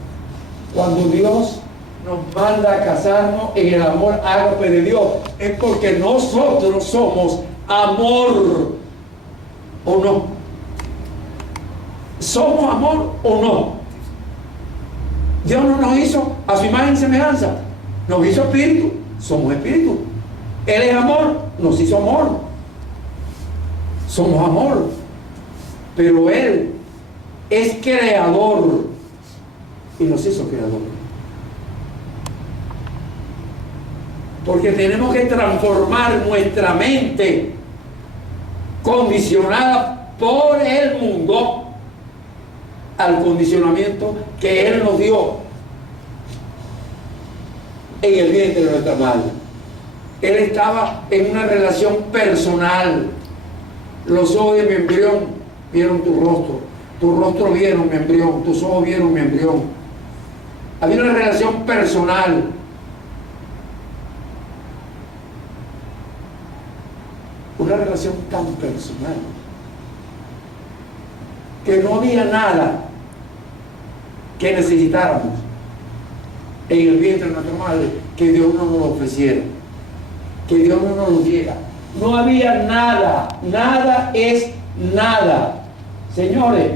Cuando Dios nos manda a casarnos en el amor ágape de Dios, es porque nosotros somos amor, ¿o no? ¿Somos amor o no? Dios no nos hizo a su imagen y semejanza, nos hizo espíritu, somos espíritu. Él es amor, nos hizo amor, somos amor. Pero Él es creador y nos hizo creador. Porque tenemos que transformar nuestra mente condicionada por el mundo al condicionamiento que Él nos dio en el vientre de nuestra madre. Él estaba en una relación personal. Los ojos de mi embrión vieron tu rostro vieron mi embrión, tus ojos vieron mi embrión. Había una relación personal. Una relación tan personal que no había nada que necesitáramos en el vientre de nuestra madre que Dios no nos lo ofreciera, que Dios no nos lo diera. No había nada, nada es nada. Señores,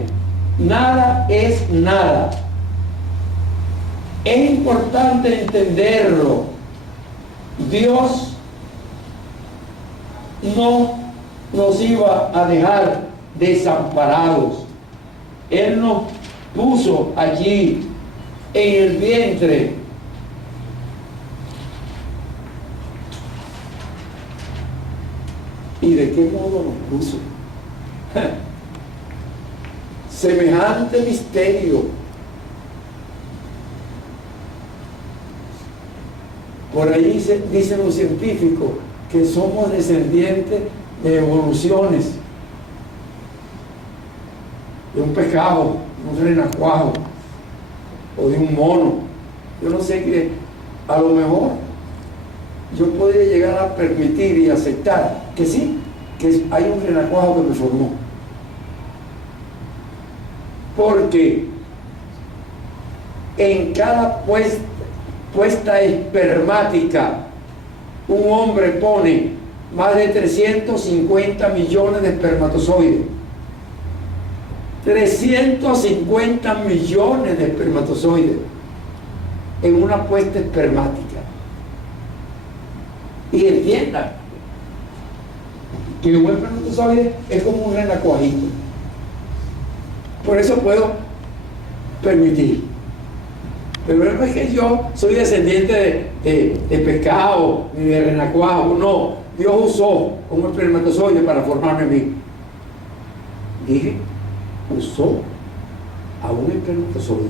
nada es nada. Es importante entenderlo. Dios no nos iba a dejar desamparados. Él nos puso allí en el vientre. ¿Y de qué modo nos puso? Semejante misterio. Por ahí dicen los científicos que somos descendientes de evoluciones, de un pescado, de un renacuajo o de un mono. Yo no sé, que a lo mejor yo podría llegar a permitir y aceptar que sí, que hay un renacuajo que me formó, porque en cada puesta espermática un hombre pone más de 350 millones de espermatozoides. 350 millones de espermatozoides en una puesta espermática. Y entiendan que un espermatozoide es como un renacuajito. Por eso puedo permitir. Pero no es que yo soy descendiente de pescado ni de renacuajo. No, Dios usó un espermatozoide para formarme a mí. Dije, usó a un espermatozoide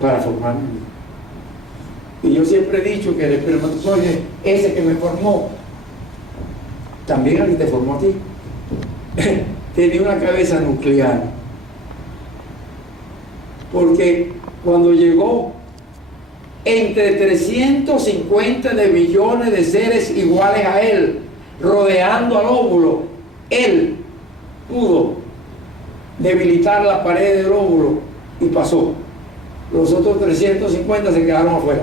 para formarme a mí. Y yo siempre he dicho que el espermatozoide, ese que me formó, también el que te formó a ti, tenía una cabeza nuclear. Porque cuando llegó entre 350 de millones de seres iguales a él, rodeando al óvulo, él pudo debilitar la pared del óvulo y pasó. Los otros 350 se quedaron afuera.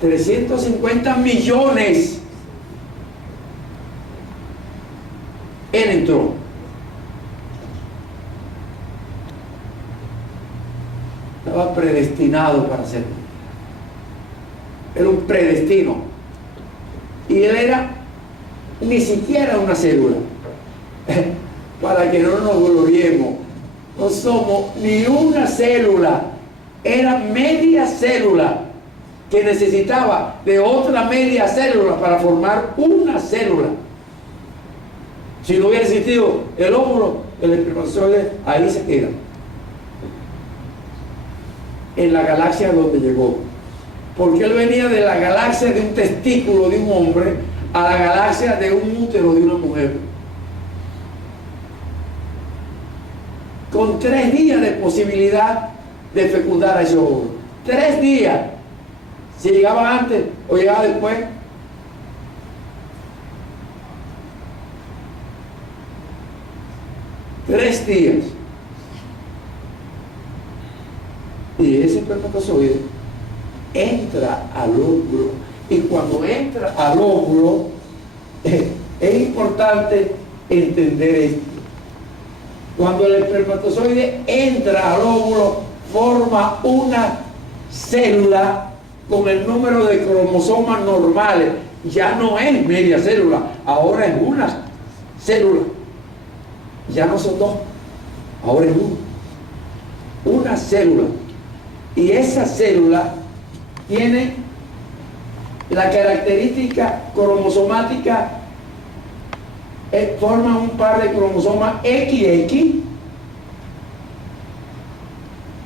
350 millones. Él entró. Estaba predestinado para hacerlo. Era un predestino. Y él era ni siquiera una célula. Para que no nos gloriemos, no somos ni una célula. Era media célula que necesitaba de otra media célula para formar una célula. Si no hubiera existido el óvulo, el espermatozoide ahí se queda, en la galaxia donde llegó, porque él venía de la galaxia de un testículo de un hombre a la galaxia de un útero de una mujer, con 3 días de posibilidad de fecundar a ese óvulo. 3 días. Si llegaba antes o llegaba después, tres días. Y ese espermatozoide entra al óvulo. Y cuando entra al óvulo, es importante entender esto. Cuando el espermatozoide entra al óvulo, forma una célula con el número de cromosomas normales. Ya no es media célula, ahora es una célula. Ya no son 2, ahora es una célula. Y esa célula tiene la característica cromosomática, forma un par de cromosomas XX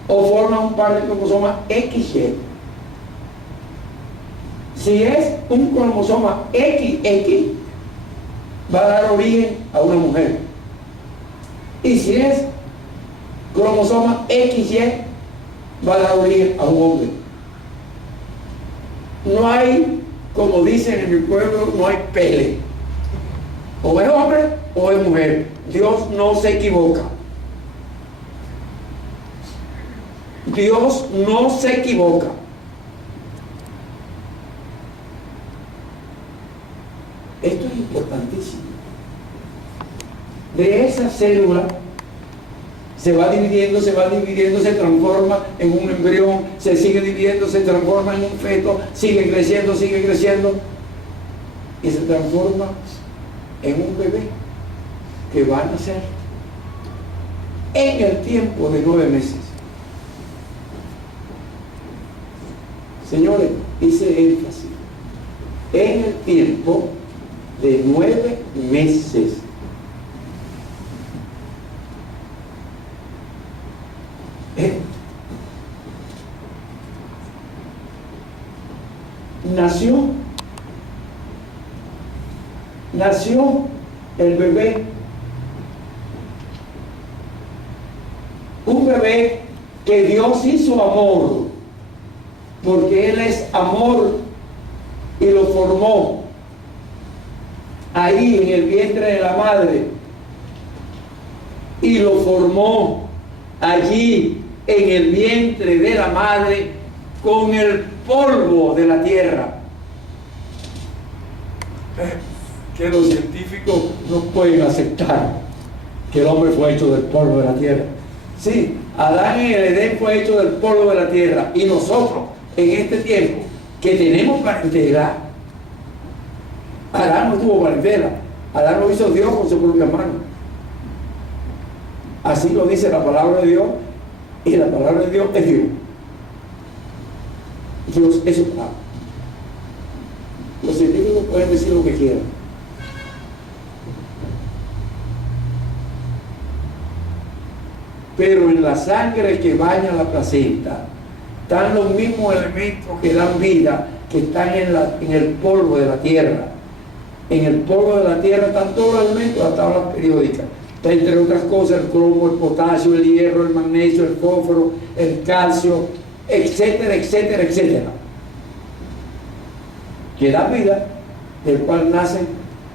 o forma un par de cromosomas XY. Si es un cromosoma XX, va a dar origen a una mujer. Y si es cromosoma XY, va a dar origen a un hombre. No hay, como dicen en mi pueblo, no hay pele. O es hombre o es mujer. Dios no se equivoca. Dios no se equivoca. Esto es importantísimo. De esa célula se va dividiendo, se transforma en un embrión, se sigue dividiendo, se transforma en un feto, sigue creciendo y se transforma en un bebé que va a nacer en el tiempo de 9 meses. Señores, hice énfasis en el tiempo de 9 meses. Nació el bebé, un bebé que Dios hizo amor, porque Él es amor y lo formó ahí en el vientre de la madre y lo formó allí en el vientre de la madre con el polvo de la tierra. Que los científicos no pueden aceptar que el hombre fue hecho del polvo de la tierra. Sí, Adán en el Edén fue hecho del polvo de la tierra, y nosotros en este tiempo que tenemos parentela, Adán no tuvo parentela, Adán lo hizo Dios con su propia mano. Así lo dice la palabra de Dios, y la palabra de Dios es Dios. Dios es su palabra. Los científicos pueden decir lo que quieran, pero en la sangre que baña la placenta están los mismos elementos que dan vida, que están en el polvo de la tierra. En el polvo de la tierra están todos los elementos de la tabla periódica. Está, entre otras cosas, el cromo, el potasio, el hierro, el magnesio, el fósforo, el calcio, etcétera, etcétera, etcétera, que da vida, del cual nacen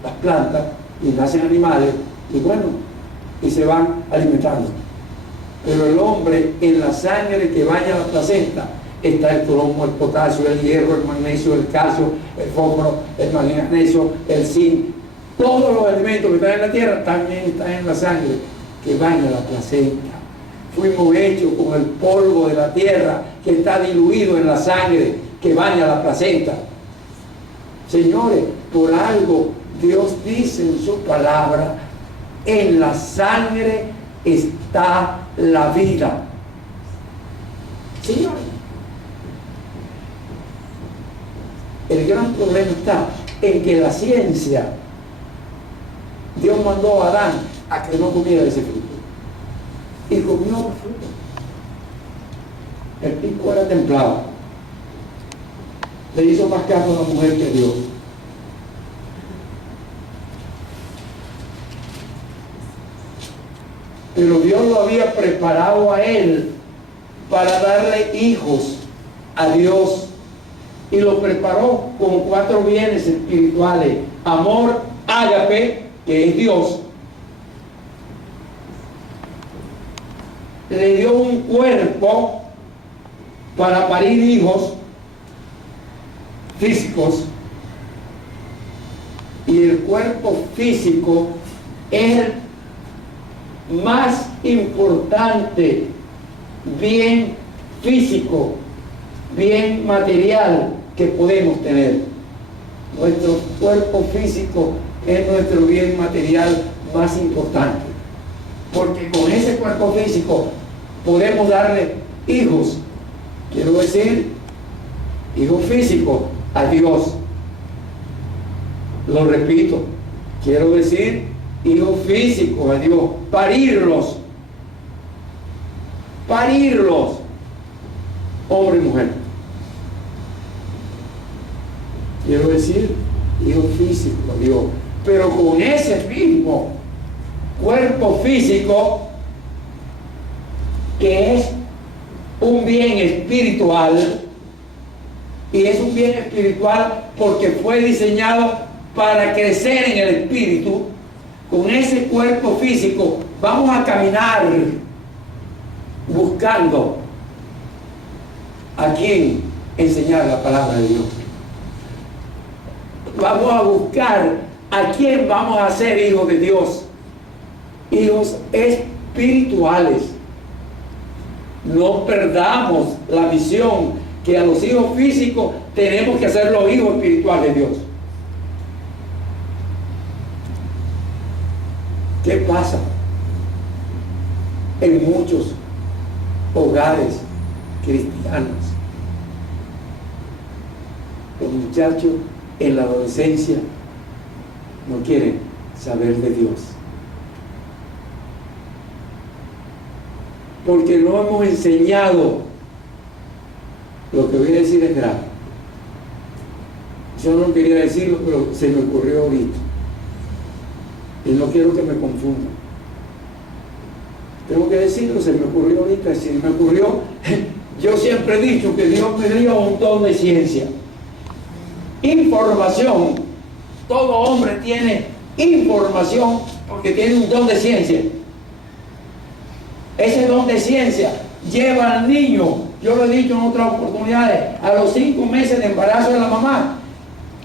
las plantas y nacen animales, y bueno, y se van alimentando. Pero el hombre, en la sangre que baña la placenta, está el cromo, el potasio, el hierro, el magnesio, el calcio, el fósforo, el magnesio, el zinc. Todos los elementos que están en la tierra también están en la sangre que baña la placenta. Fuimos hechos con el polvo de la tierra que está diluido en la sangre que baña la placenta. Señores, por algo Dios dice en su palabra: en la sangre está la vida. Señores, el gran problema está en que la ciencia, Dios mandó a Adán a que no comiera ese fruto. Y comió el fruto. El tipo era templado. Le hizo más caso a la mujer que a Dios. Pero Dios lo había preparado a él para darle hijos a Dios. Y lo preparó con 4 bienes espirituales: amor, ágape, que es Dios. Le dio un cuerpo para parir hijos físicos. Y el cuerpo físico es el más importante bien físico, bien material que podemos tener. Nuestro cuerpo físico es nuestro bien material más importante, porque con ese cuerpo físico podemos darle hijos, quiero decir, hijos físicos a Dios. Lo repito, quiero decir, hijos físicos a Dios, parirlos, hombre y mujer. Quiero decir, hijos físicos a Dios. Pero con ese mismo cuerpo físico, que es un bien espiritual, y es un bien espiritual porque fue diseñado para crecer en el espíritu, con ese cuerpo físico vamos a caminar buscando a quién enseñar la palabra de Dios. Vamos a buscar a quién vamos a ser hijos de Dios, hijos espirituales. No perdamos la visión que a los hijos físicos tenemos que hacer los hijos espirituales de Dios. ¿Qué pasa en muchos hogares cristianos? Los muchachos en la adolescencia no quieren saber de Dios, porque no hemos enseñado. Lo que voy a decir es grave. Yo no quería decirlo, pero se me ocurrió ahorita y no quiero que me confundan. Tengo que decirlo, se me ocurrió ahorita. Si me ocurrió, yo siempre he dicho que Dios me dio un don de ciencia, información. Todo hombre tiene información porque tiene un don de ciencia. Ese don de ciencia lleva al niño, yo lo he dicho en otras oportunidades, a los 5 meses de embarazo de la mamá,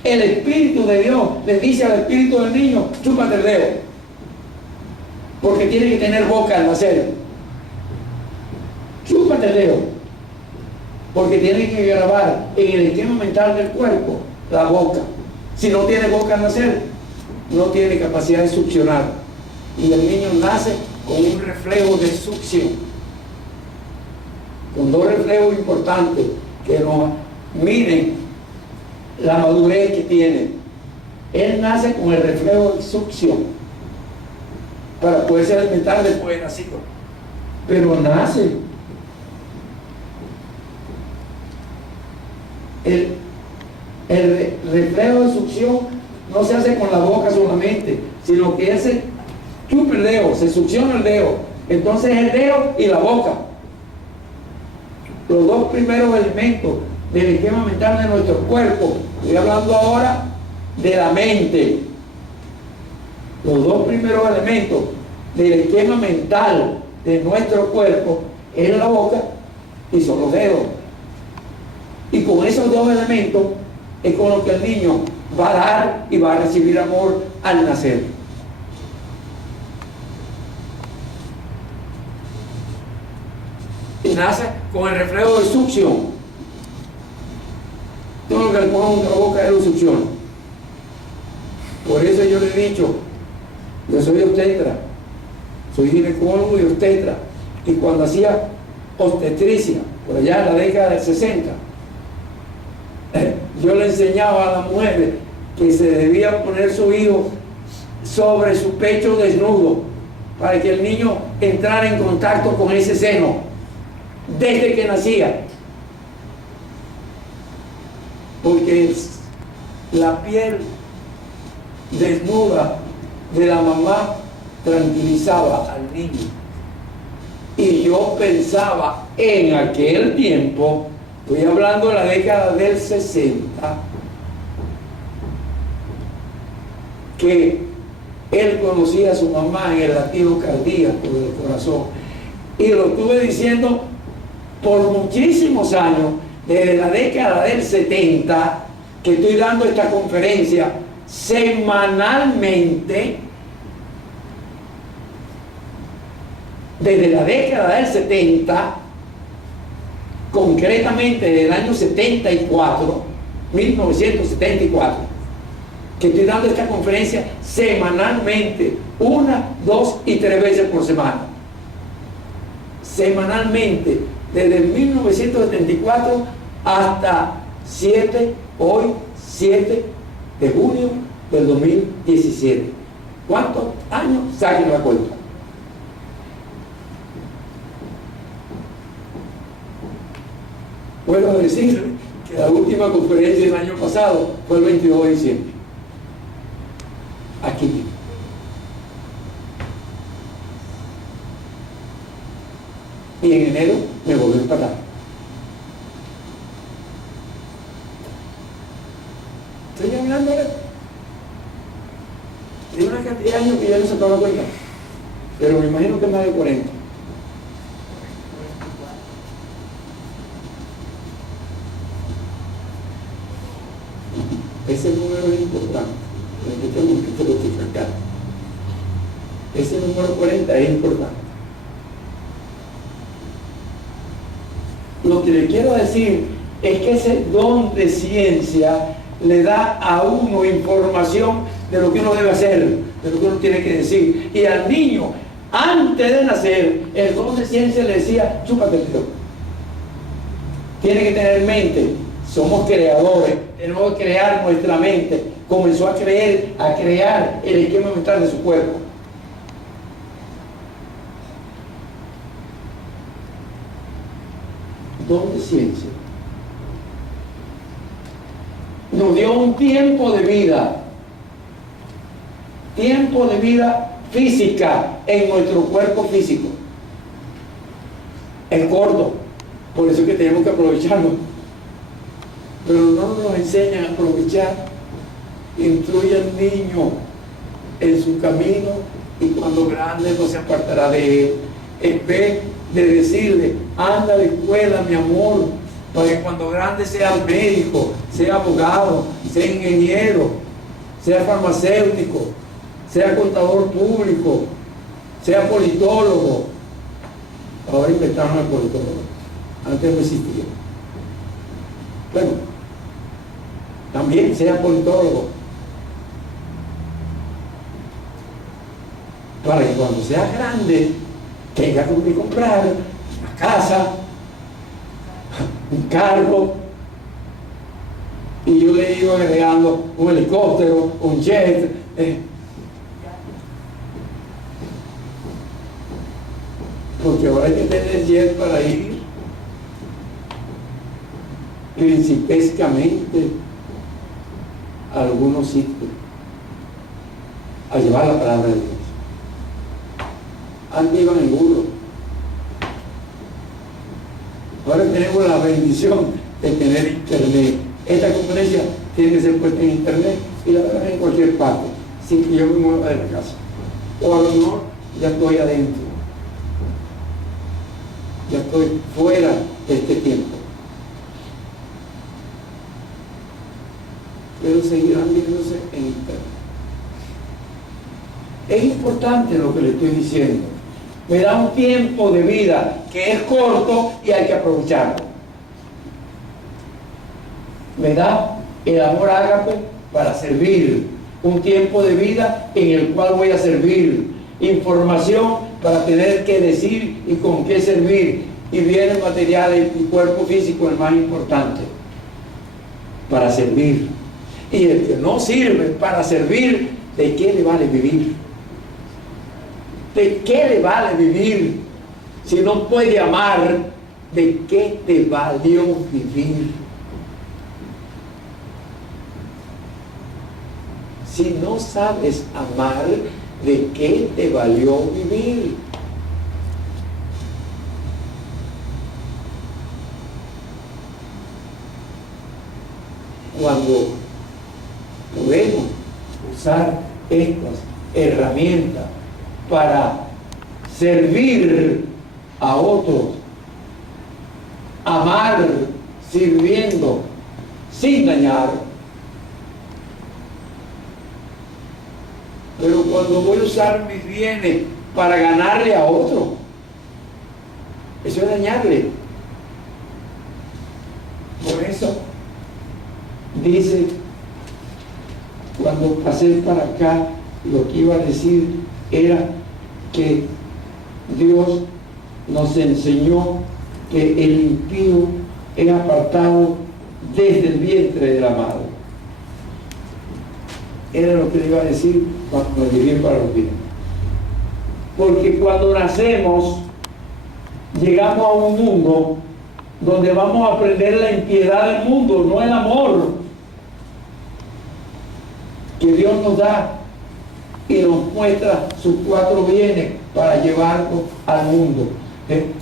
el Espíritu de Dios le dice al espíritu del niño: chúpate el dedo, porque tiene que tener boca al nacer. Chúpate el dedo, porque tiene que grabar en el esquema mental del cuerpo la boca. Si no tiene boca al nacer, no tiene capacidad de succionar, y el niño nace con un reflejo de succión, con 2 reflejos importantes que nos miden la madurez que tiene. Él nace con el reflejo de succión para poderse alimentar después de nacido, pero nace. El reflejo de succión no se hace con la boca solamente, sino que él se chupa el dedo, se succiona el dedo. Entonces el dedo y la boca, los 2 primeros elementos del esquema mental de nuestro cuerpo. Estoy hablando ahora de la mente. Los 2 primeros elementos del esquema mental de nuestro cuerpo es la boca y son los dedos. Y con esos dos elementos es con lo que el niño va a dar y va a recibir amor al nacer. Y nace con el reflejo de succión. Todo lo que le pongan en la boca es lo succión. Por eso yo le he dicho, yo soy obstetra, soy ginecólogo y obstetra, y cuando hacía obstetricia, por allá en la década del 60, yo le enseñaba a las mujeres que se debía poner su hijo sobre su pecho desnudo para que el niño entrara en contacto con ese seno desde que nacía, porque la piel desnuda de la mamá tranquilizaba al niño. Y yo pensaba en aquel tiempo, estoy hablando de la década del 60, que él conocía a su mamá en el latido cardíaco del corazón, y lo estuve diciendo por muchísimos años, desde la década del 70, que estoy dando esta conferencia semanalmente, desde la década del 70, concretamente del año 74, 1974, que estoy dando esta conferencia semanalmente, 1, 2 y 3 veces por semana. Semanalmente, desde 1974 hasta 7 de junio del 2017. ¿Cuántos años? Saquen la cuenta. Puedo decir que la última conferencia del año pasado fue el 22 de diciembre. Aquí. Y en enero me volví a empatar. Estoy hablando de una cantidad de años que ya no se acaba la cuenta, pero me imagino que más de 40. Ese número es importante. Ese número 40 es importante. Lo que le quiero decir es que ese don de ciencia le da a uno información de lo que uno debe hacer, de lo que uno tiene que decir. Y al niño, antes de nacer, el don de ciencia le decía, chúpate el dedo. Tiene que tener mente. Somos creadores, tenemos que crear nuestra mente. Comenzó a crear el esquema mental de su cuerpo. Don de ciencia. Nos dio un tiempo de vida física en nuestro cuerpo físico. Es corto, por eso es que tenemos que aprovecharlo. Pero no nos enseñan a aprovechar. Instruye al niño en su camino y cuando grande no se apartará de él. En vez de decirle, anda a la escuela, mi amor, para que cuando grande sea médico, sea abogado, sea ingeniero, sea farmacéutico, sea contador público, sea politólogo. Ahora inventaron el politólogo. Antes no existía. Bueno, también sea politólogo, para que cuando sea grande tenga que comprar una casa, un carro, y yo le iba agregando un helicóptero, un jet, porque ahora hay que tener jet para ir principescamente a algunos sitios a llevar la palabra de Dios. Antes iban en burro. Ahora tenemos la bendición de tener internet. Esta conferencia tiene que ser puesta en internet y la verdad en cualquier parte, sin que yo me mueva de la casa. O a lo mejor ya estoy adentro. estoy fuera de este tiempo. Pero seguirán viéndose en internet. Es importante lo que le estoy diciendo. Me da un tiempo de vida que es corto y hay que aprovecharlo. Me da el amor ágape para servir. Un tiempo de vida en el cual voy a servir. Información para tener que decir y con qué servir. Y bienes materiales y cuerpo físico, el más importante, para servir. Y el que no sirve para servir, ¿de qué le vale vivir? ¿De qué le vale vivir? Si no puede amar, ¿de qué te valió vivir? Si no sabes amar, ¿de qué te valió vivir? Cuando podemos usar estas herramientas para servir a otros, amar sirviendo sin dañar. Pero cuando voy a usar mis bienes para ganarle a otro, eso es dañarle. Por eso dice, cuando pasé para acá, lo que iba a decir era que Dios nos enseñó que el impío es apartado desde el vientre de la madre. Era lo que le iba a decir cuando me llegué para los bienes. Porque cuando nacemos, llegamos a un mundo donde vamos a aprender la impiedad del mundo, no el amor que Dios nos da y nos muestra sus 4 bienes para llevarnos al mundo.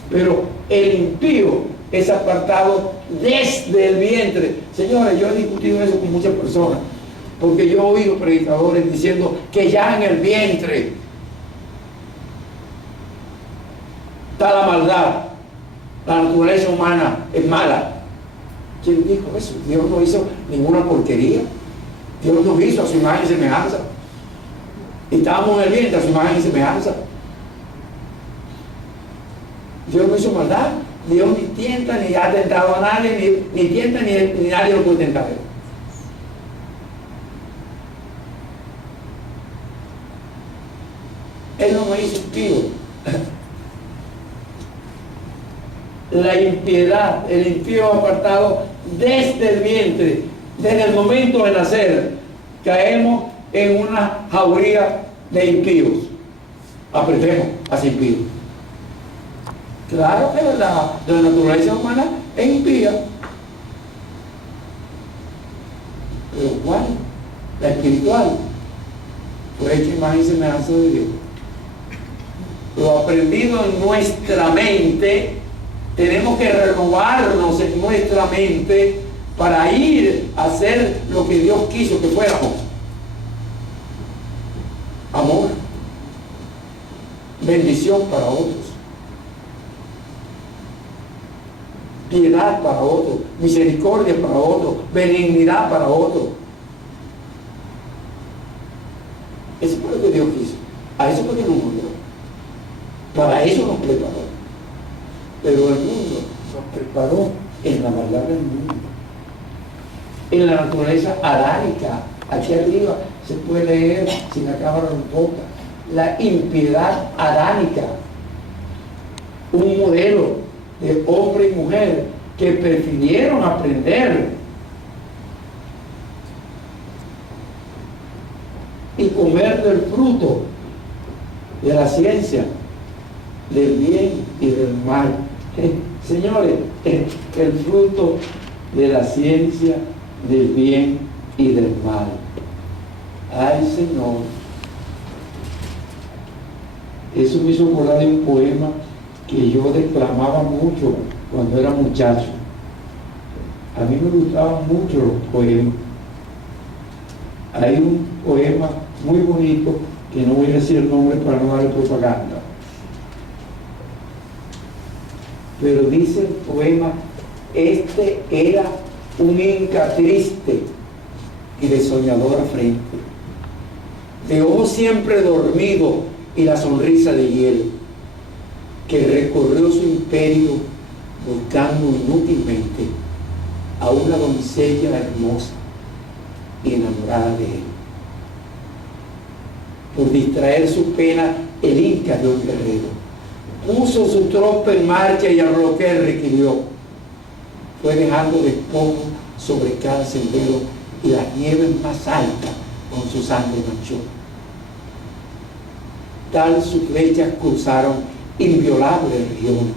Pero el impío es apartado desde el vientre. Señores, yo he discutido eso con muchas personas, porque yo he oído predicadores diciendo que ya en el vientre está la maldad, la naturaleza humana es mala. ¿Quién dijo eso? Dios no hizo ninguna porquería. Dios nos hizo a su imagen y semejanza. Y estábamos en el vientre a su imagen y semejanza. Dios no hizo maldad. Dios ni tienta ni ha tentado a nadie, ni tienta ni nadie lo puede tentar. Él no me hizo impío. La impiedad, el impío apartado desde el vientre, desde el momento de nacer, caemos en una jauría de impíos. Apretemos a ser impíos. Claro que la naturaleza humana es impía. Pero ¿cuál? La espiritual fue hecha imagen y semejanza de Dios. Lo aprendido en nuestra mente, tenemos que renovarnos en nuestra mente para ir a hacer lo que Dios quiso que fuéramos. Amor, bendición para otros, piedad para otros, misericordia para otros, benignidad para otros. Eso fue lo que Dios quiso. A eso fue que nos murió. Para eso nos preparó. Pero el mundo nos preparó en la maldad del mundo, en la naturaleza adánica. Aquí arriba se puede leer, sin acabar la boca, la impiedad adánica. Un modelo de hombre y mujer que prefirieron aprender y comer del fruto de la ciencia del bien y del mal. Señores, el fruto de la ciencia del bien y del mal. Ay, Señor. Eso me hizo acordar de un poema que yo declamaba mucho cuando era muchacho. A mí me gustaban mucho los poemas. Hay un poema muy bonito, que no voy a decir el nombre para no darle propaganda, Pero dice el poema, este era un inca triste y de soñadora frente, de ojo siempre dormido y la sonrisa de hielo, que recorrió su imperio buscando inútilmente a una doncella hermosa y enamorada de él. Por distraer su pena, el inca de un guerrero puso su tropa en marcha y a lo que él requirió fue dejando despojos sobre cada sendero y las nieves más altas con su sangre manchó. Tal sus flechas cruzaron inviolables regiones,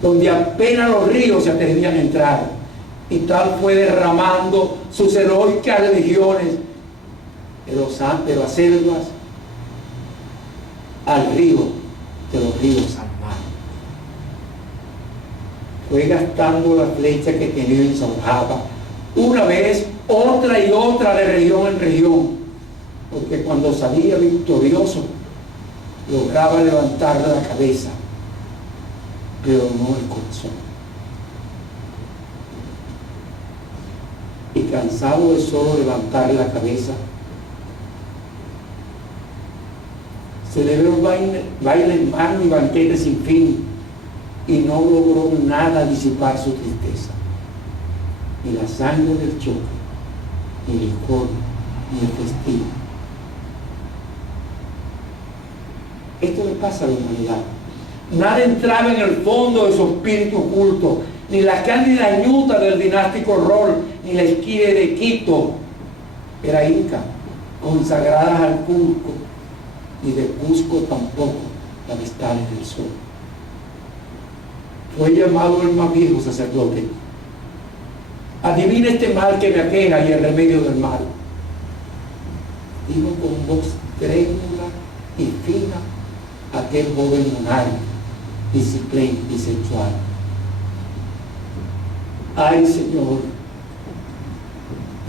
donde apenas los ríos se atrevían a entrar, y tal fue derramando sus heroicas legiones de las selvas al río, de los ríos al mar. Fue gastando la flecha que tenía en su aljaba, una vez, otra y otra, de región en región, porque cuando salía victorioso lograba levantar la cabeza, pero no el corazón. Y cansado de solo levantar la cabeza, celebró baile en mano y banquete sin fin, y no logró nada disipar su tristeza, ni la sangre del choque, ni el licor, ni el festín. Esto le pasa a la humanidad. Nada entraba en el fondo de su espíritu oculto, ni la cándida ñuta del dinástico rol, ni la esquire de Quito, era inca, consagradas al Cusco, ni de Cusco tampoco las vestales del sol. Fue llamado el más viejo sacerdote. Adivina este mal que me aqueja y el remedio del mal. Dijo con voz trémula y fina aquel joven monarca, disciplin y sensual. Ay, Señor,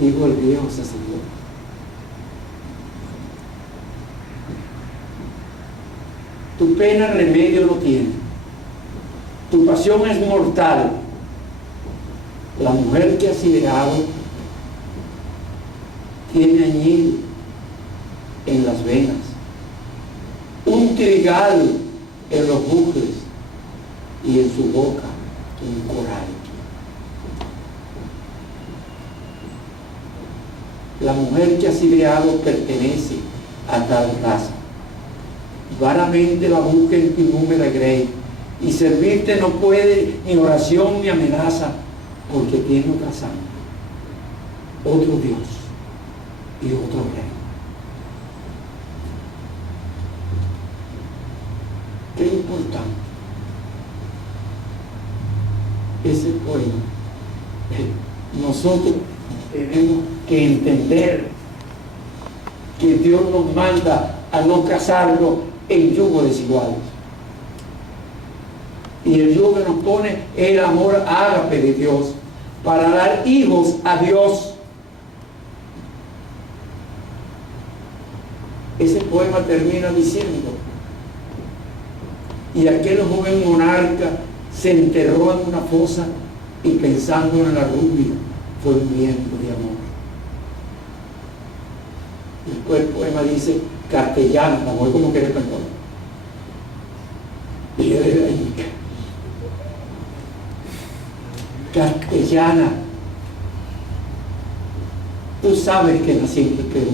dijo el viejo sacerdote, tu pena remedio no tiene, tu pasión es mortal. La mujer que has ideado tiene añil en las venas, un trigal en los bucles y en su boca un coral. La mujer que has ideado pertenece a tal raza. Vanamente la busca en tu número grey, y servirte no puede ni oración ni amenaza, porque tiene otra sangre, otro Dios y otro rey. Qué importante ese poema. Nosotros tenemos que entender que Dios nos manda a no casarnos en yugos desiguales. Y el yugo que nos pone es el amor ágape de Dios, para dar hijos a Dios. Ese poema termina diciendo: y aquel joven monarca se enterró en una fosa, y pensando en la rubia fue muriendo de amor. Después el poema dice: castellana, la mujer como quiere perdón. Y él era inca. Castellana, tú sabes que nací en el Perú.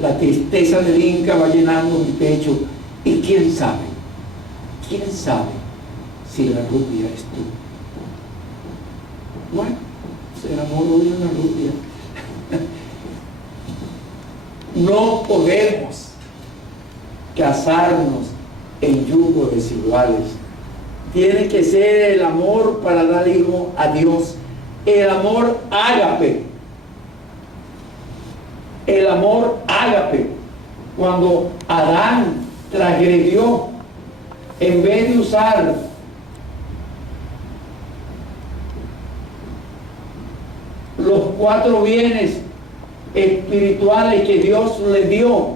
La tristeza del inca va llenando mi pecho, y quién sabe si la rubia es tú. Bueno, se enamoró de una rubia. No podemos casarnos en yugos desiguales. Tiene que ser el amor para dar hijo a Dios, el amor ágape. El amor ágape. Cuando Adán transgredió, en vez de usar los 4 bienes espirituales que Dios le dio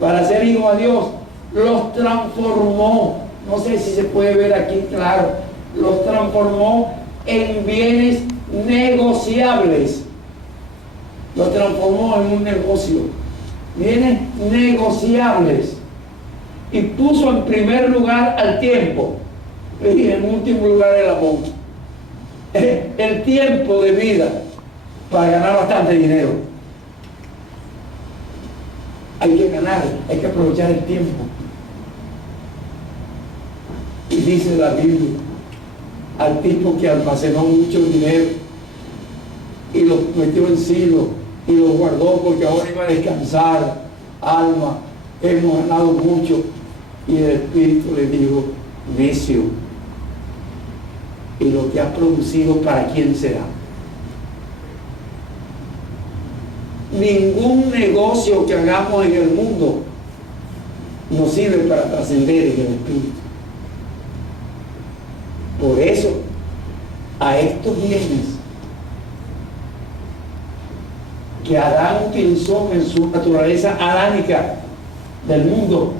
para ser hijo a Dios, los transformó no sé si se puede ver aquí claro, los transformó en bienes negociables. Lo transformó en un negocio, bienes negociables, y puso en primer lugar al tiempo y en último lugar el amor. El tiempo de vida para ganar bastante dinero. Hay que ganar, hay que aprovechar el tiempo. Y dice la Biblia, al tipo que almacenó mucho dinero y lo metió en silo y lo guardó porque ahora iba a descansar, alma, hemos ganado mucho, y el Espíritu le dijo, necio, y lo que has producido, ¿para quién será? Ningún negocio que hagamos en el mundo nos sirve para trascender en el Espíritu. Por eso, a estos bienes que Adán utilizó en su naturaleza adánica del mundo,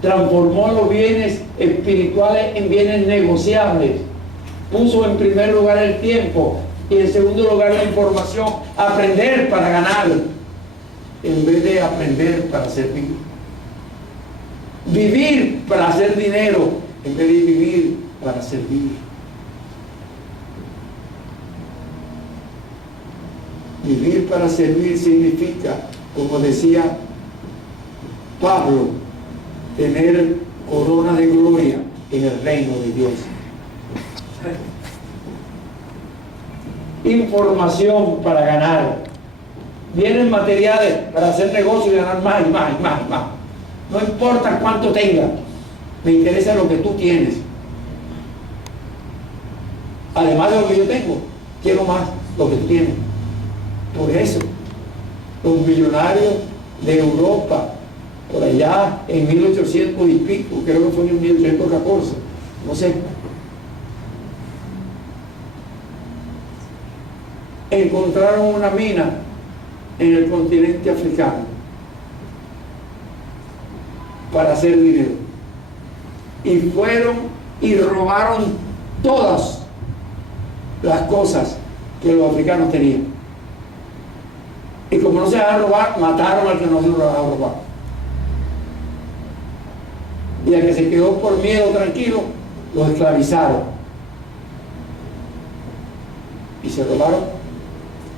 transformó los bienes espirituales en bienes negociables. Puso en primer lugar el tiempo y en segundo lugar la información. Aprender para ganar en vez de aprender para servir. Vivir para hacer dinero en vez de vivir para servir. Vivir para servir significa, como decía Pablo, tener corona de gloria en el reino de Dios. Información para ganar, bienes materiales para hacer negocio y ganar más y más y más y más. No importa cuánto tengas, me interesa lo que tú tienes. Además de lo que yo tengo, quiero más lo que tú tienes. Por eso, los millonarios de Europa, por allá en 1800 y pico, creo que fue en 1814, no sé, encontraron una mina en el continente africano para hacer dinero, y fueron y robaron todas las cosas que los africanos tenían, y como no se dejaron robar, mataron al que no se lo dejaba robar, y al que se quedó por miedo tranquilo, los esclavizaron y se robaron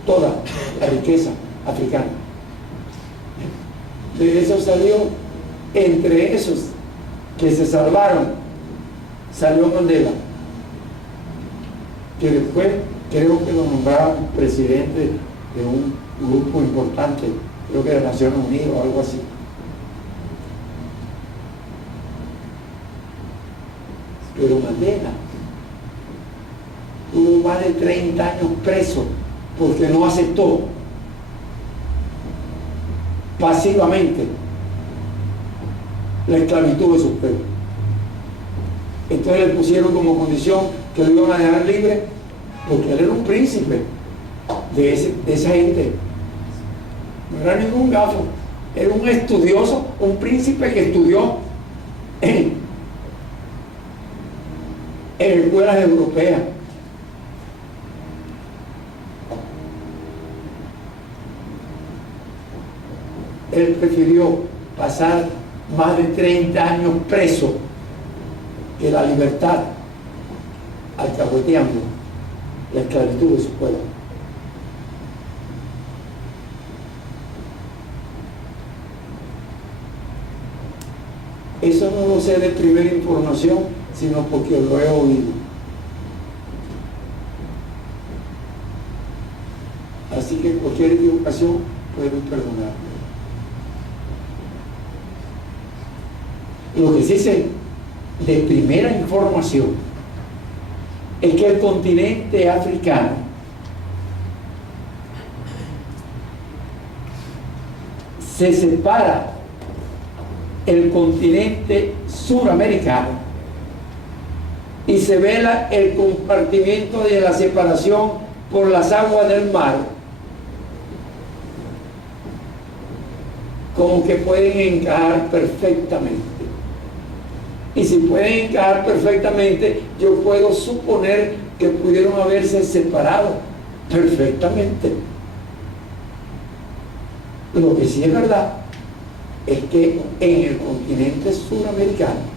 toda la riqueza africana. De eso salió, entre esos que se salvaron, salió Mandela, que después creo que lo nombraron presidente de un grupo importante, creo que de Naciones Unidas o algo así. Pero Mandela tuvo más de 30 años preso porque no aceptó pasivamente la esclavitud de sus pueblos. Entonces le pusieron como condición que lo iban a dejar libre, porque él era un príncipe de esa gente. No era ningún gafo, era un estudioso, un príncipe que estudió en escuelas europeas. Él prefirió pasar más de 30 años preso que la libertad, alcahueteando la esclavitud de su pueblo. Eso no lo sé de primera información, sino porque lo he oído. Así que cualquier equivocación pueden perdonarme. Lo que sí sé de primera información es que el continente africano se separa el continente suramericano y se ve el compartimiento de la separación por las aguas del mar, como que pueden encajar perfectamente. Y si pueden encajar perfectamente, yo puedo suponer que pudieron haberse separado perfectamente. Lo que sí es verdad es que en el continente suramericano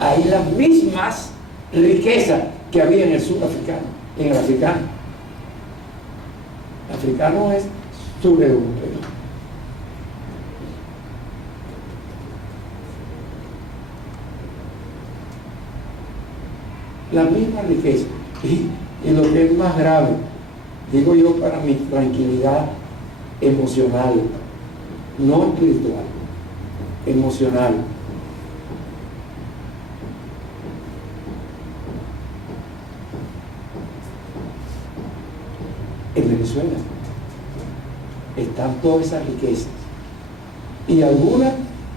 hay las mismas riquezas que había en el surafricano, en el africano. El africano es sureuropeo. La misma riqueza. Y lo que es más grave, digo yo, para mi tranquilidad emocional, no espiritual, emocional. En Venezuela están todas esas riquezas y algunas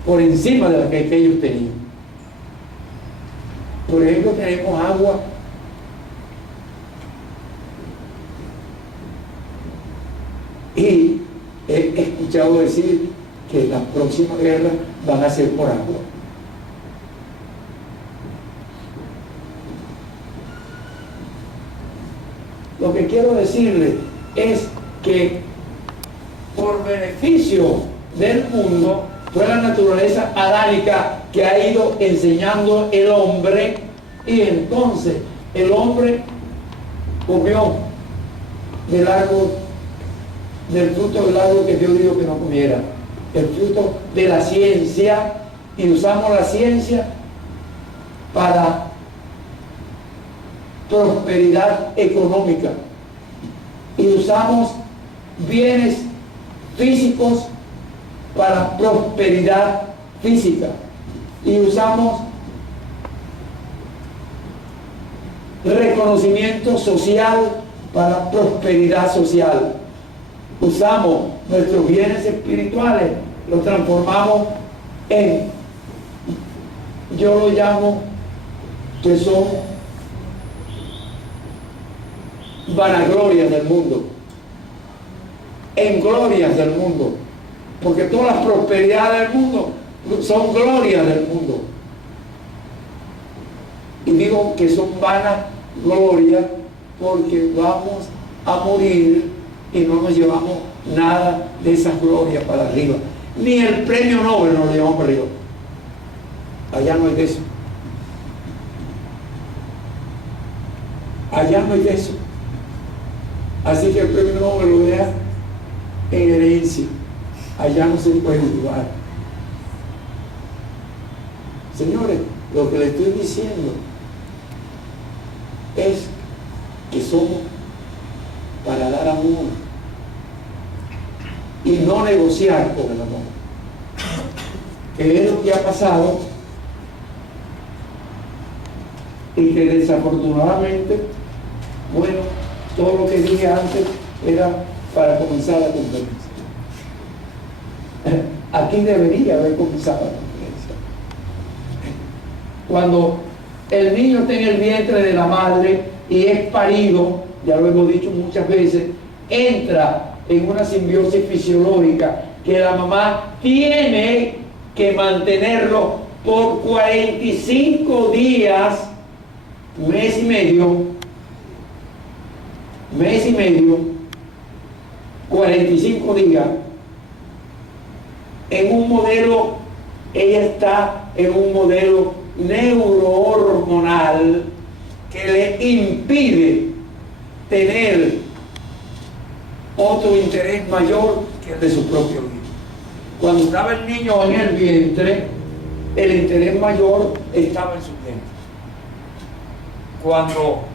por encima de las que ellos tenían. Por ejemplo, tenemos agua y he escuchado decir que las próximas guerras van a ser por agua. Lo que quiero decirle es que por beneficio del mundo fue la naturaleza adánica que ha ido enseñando el hombre, y entonces el hombre comió del árbol, del fruto del árbol que Dios dijo que no comiera, el fruto de la ciencia, y usamos la ciencia para prosperidad económica, y usamos bienes físicos para prosperidad física, y usamos reconocimiento social para prosperidad social. Usamos nuestros bienes espirituales, los transformamos en, yo lo llamo que son vanaglorias del mundo, en glorias del mundo, porque todas las prosperidades del mundo son glorias del mundo. Y digo que son vanas glorias porque vamos a morir y no nos llevamos nada de esas glorias para arriba. Ni el premio Nobel nos lo llevamos para arriba. Allá no hay de eso. Allá no hay de eso. Así que el premio Nobel lo deja en herencia. Allá no se puede llevar. Señores, lo que les estoy diciendo es que somos para dar amor y no negociar con el amor, que es lo que ha pasado y que desafortunadamente, bueno, todo lo que dije antes era para comenzar la conferencia. Aquí debería haber comenzado la conferencia. Cuando el niño está en el vientre de la madre y es parido, ya lo hemos dicho muchas veces, entra en una simbiosis fisiológica que la mamá tiene que mantenerlo por 45 días, mes y medio, 45 días, en un modelo, ella está en un modelo neurohormonal que le impide tener otro interés mayor que el de su propio hijo. Cuando estaba el niño en el vientre, el interés mayor estaba en su vientre. Cuando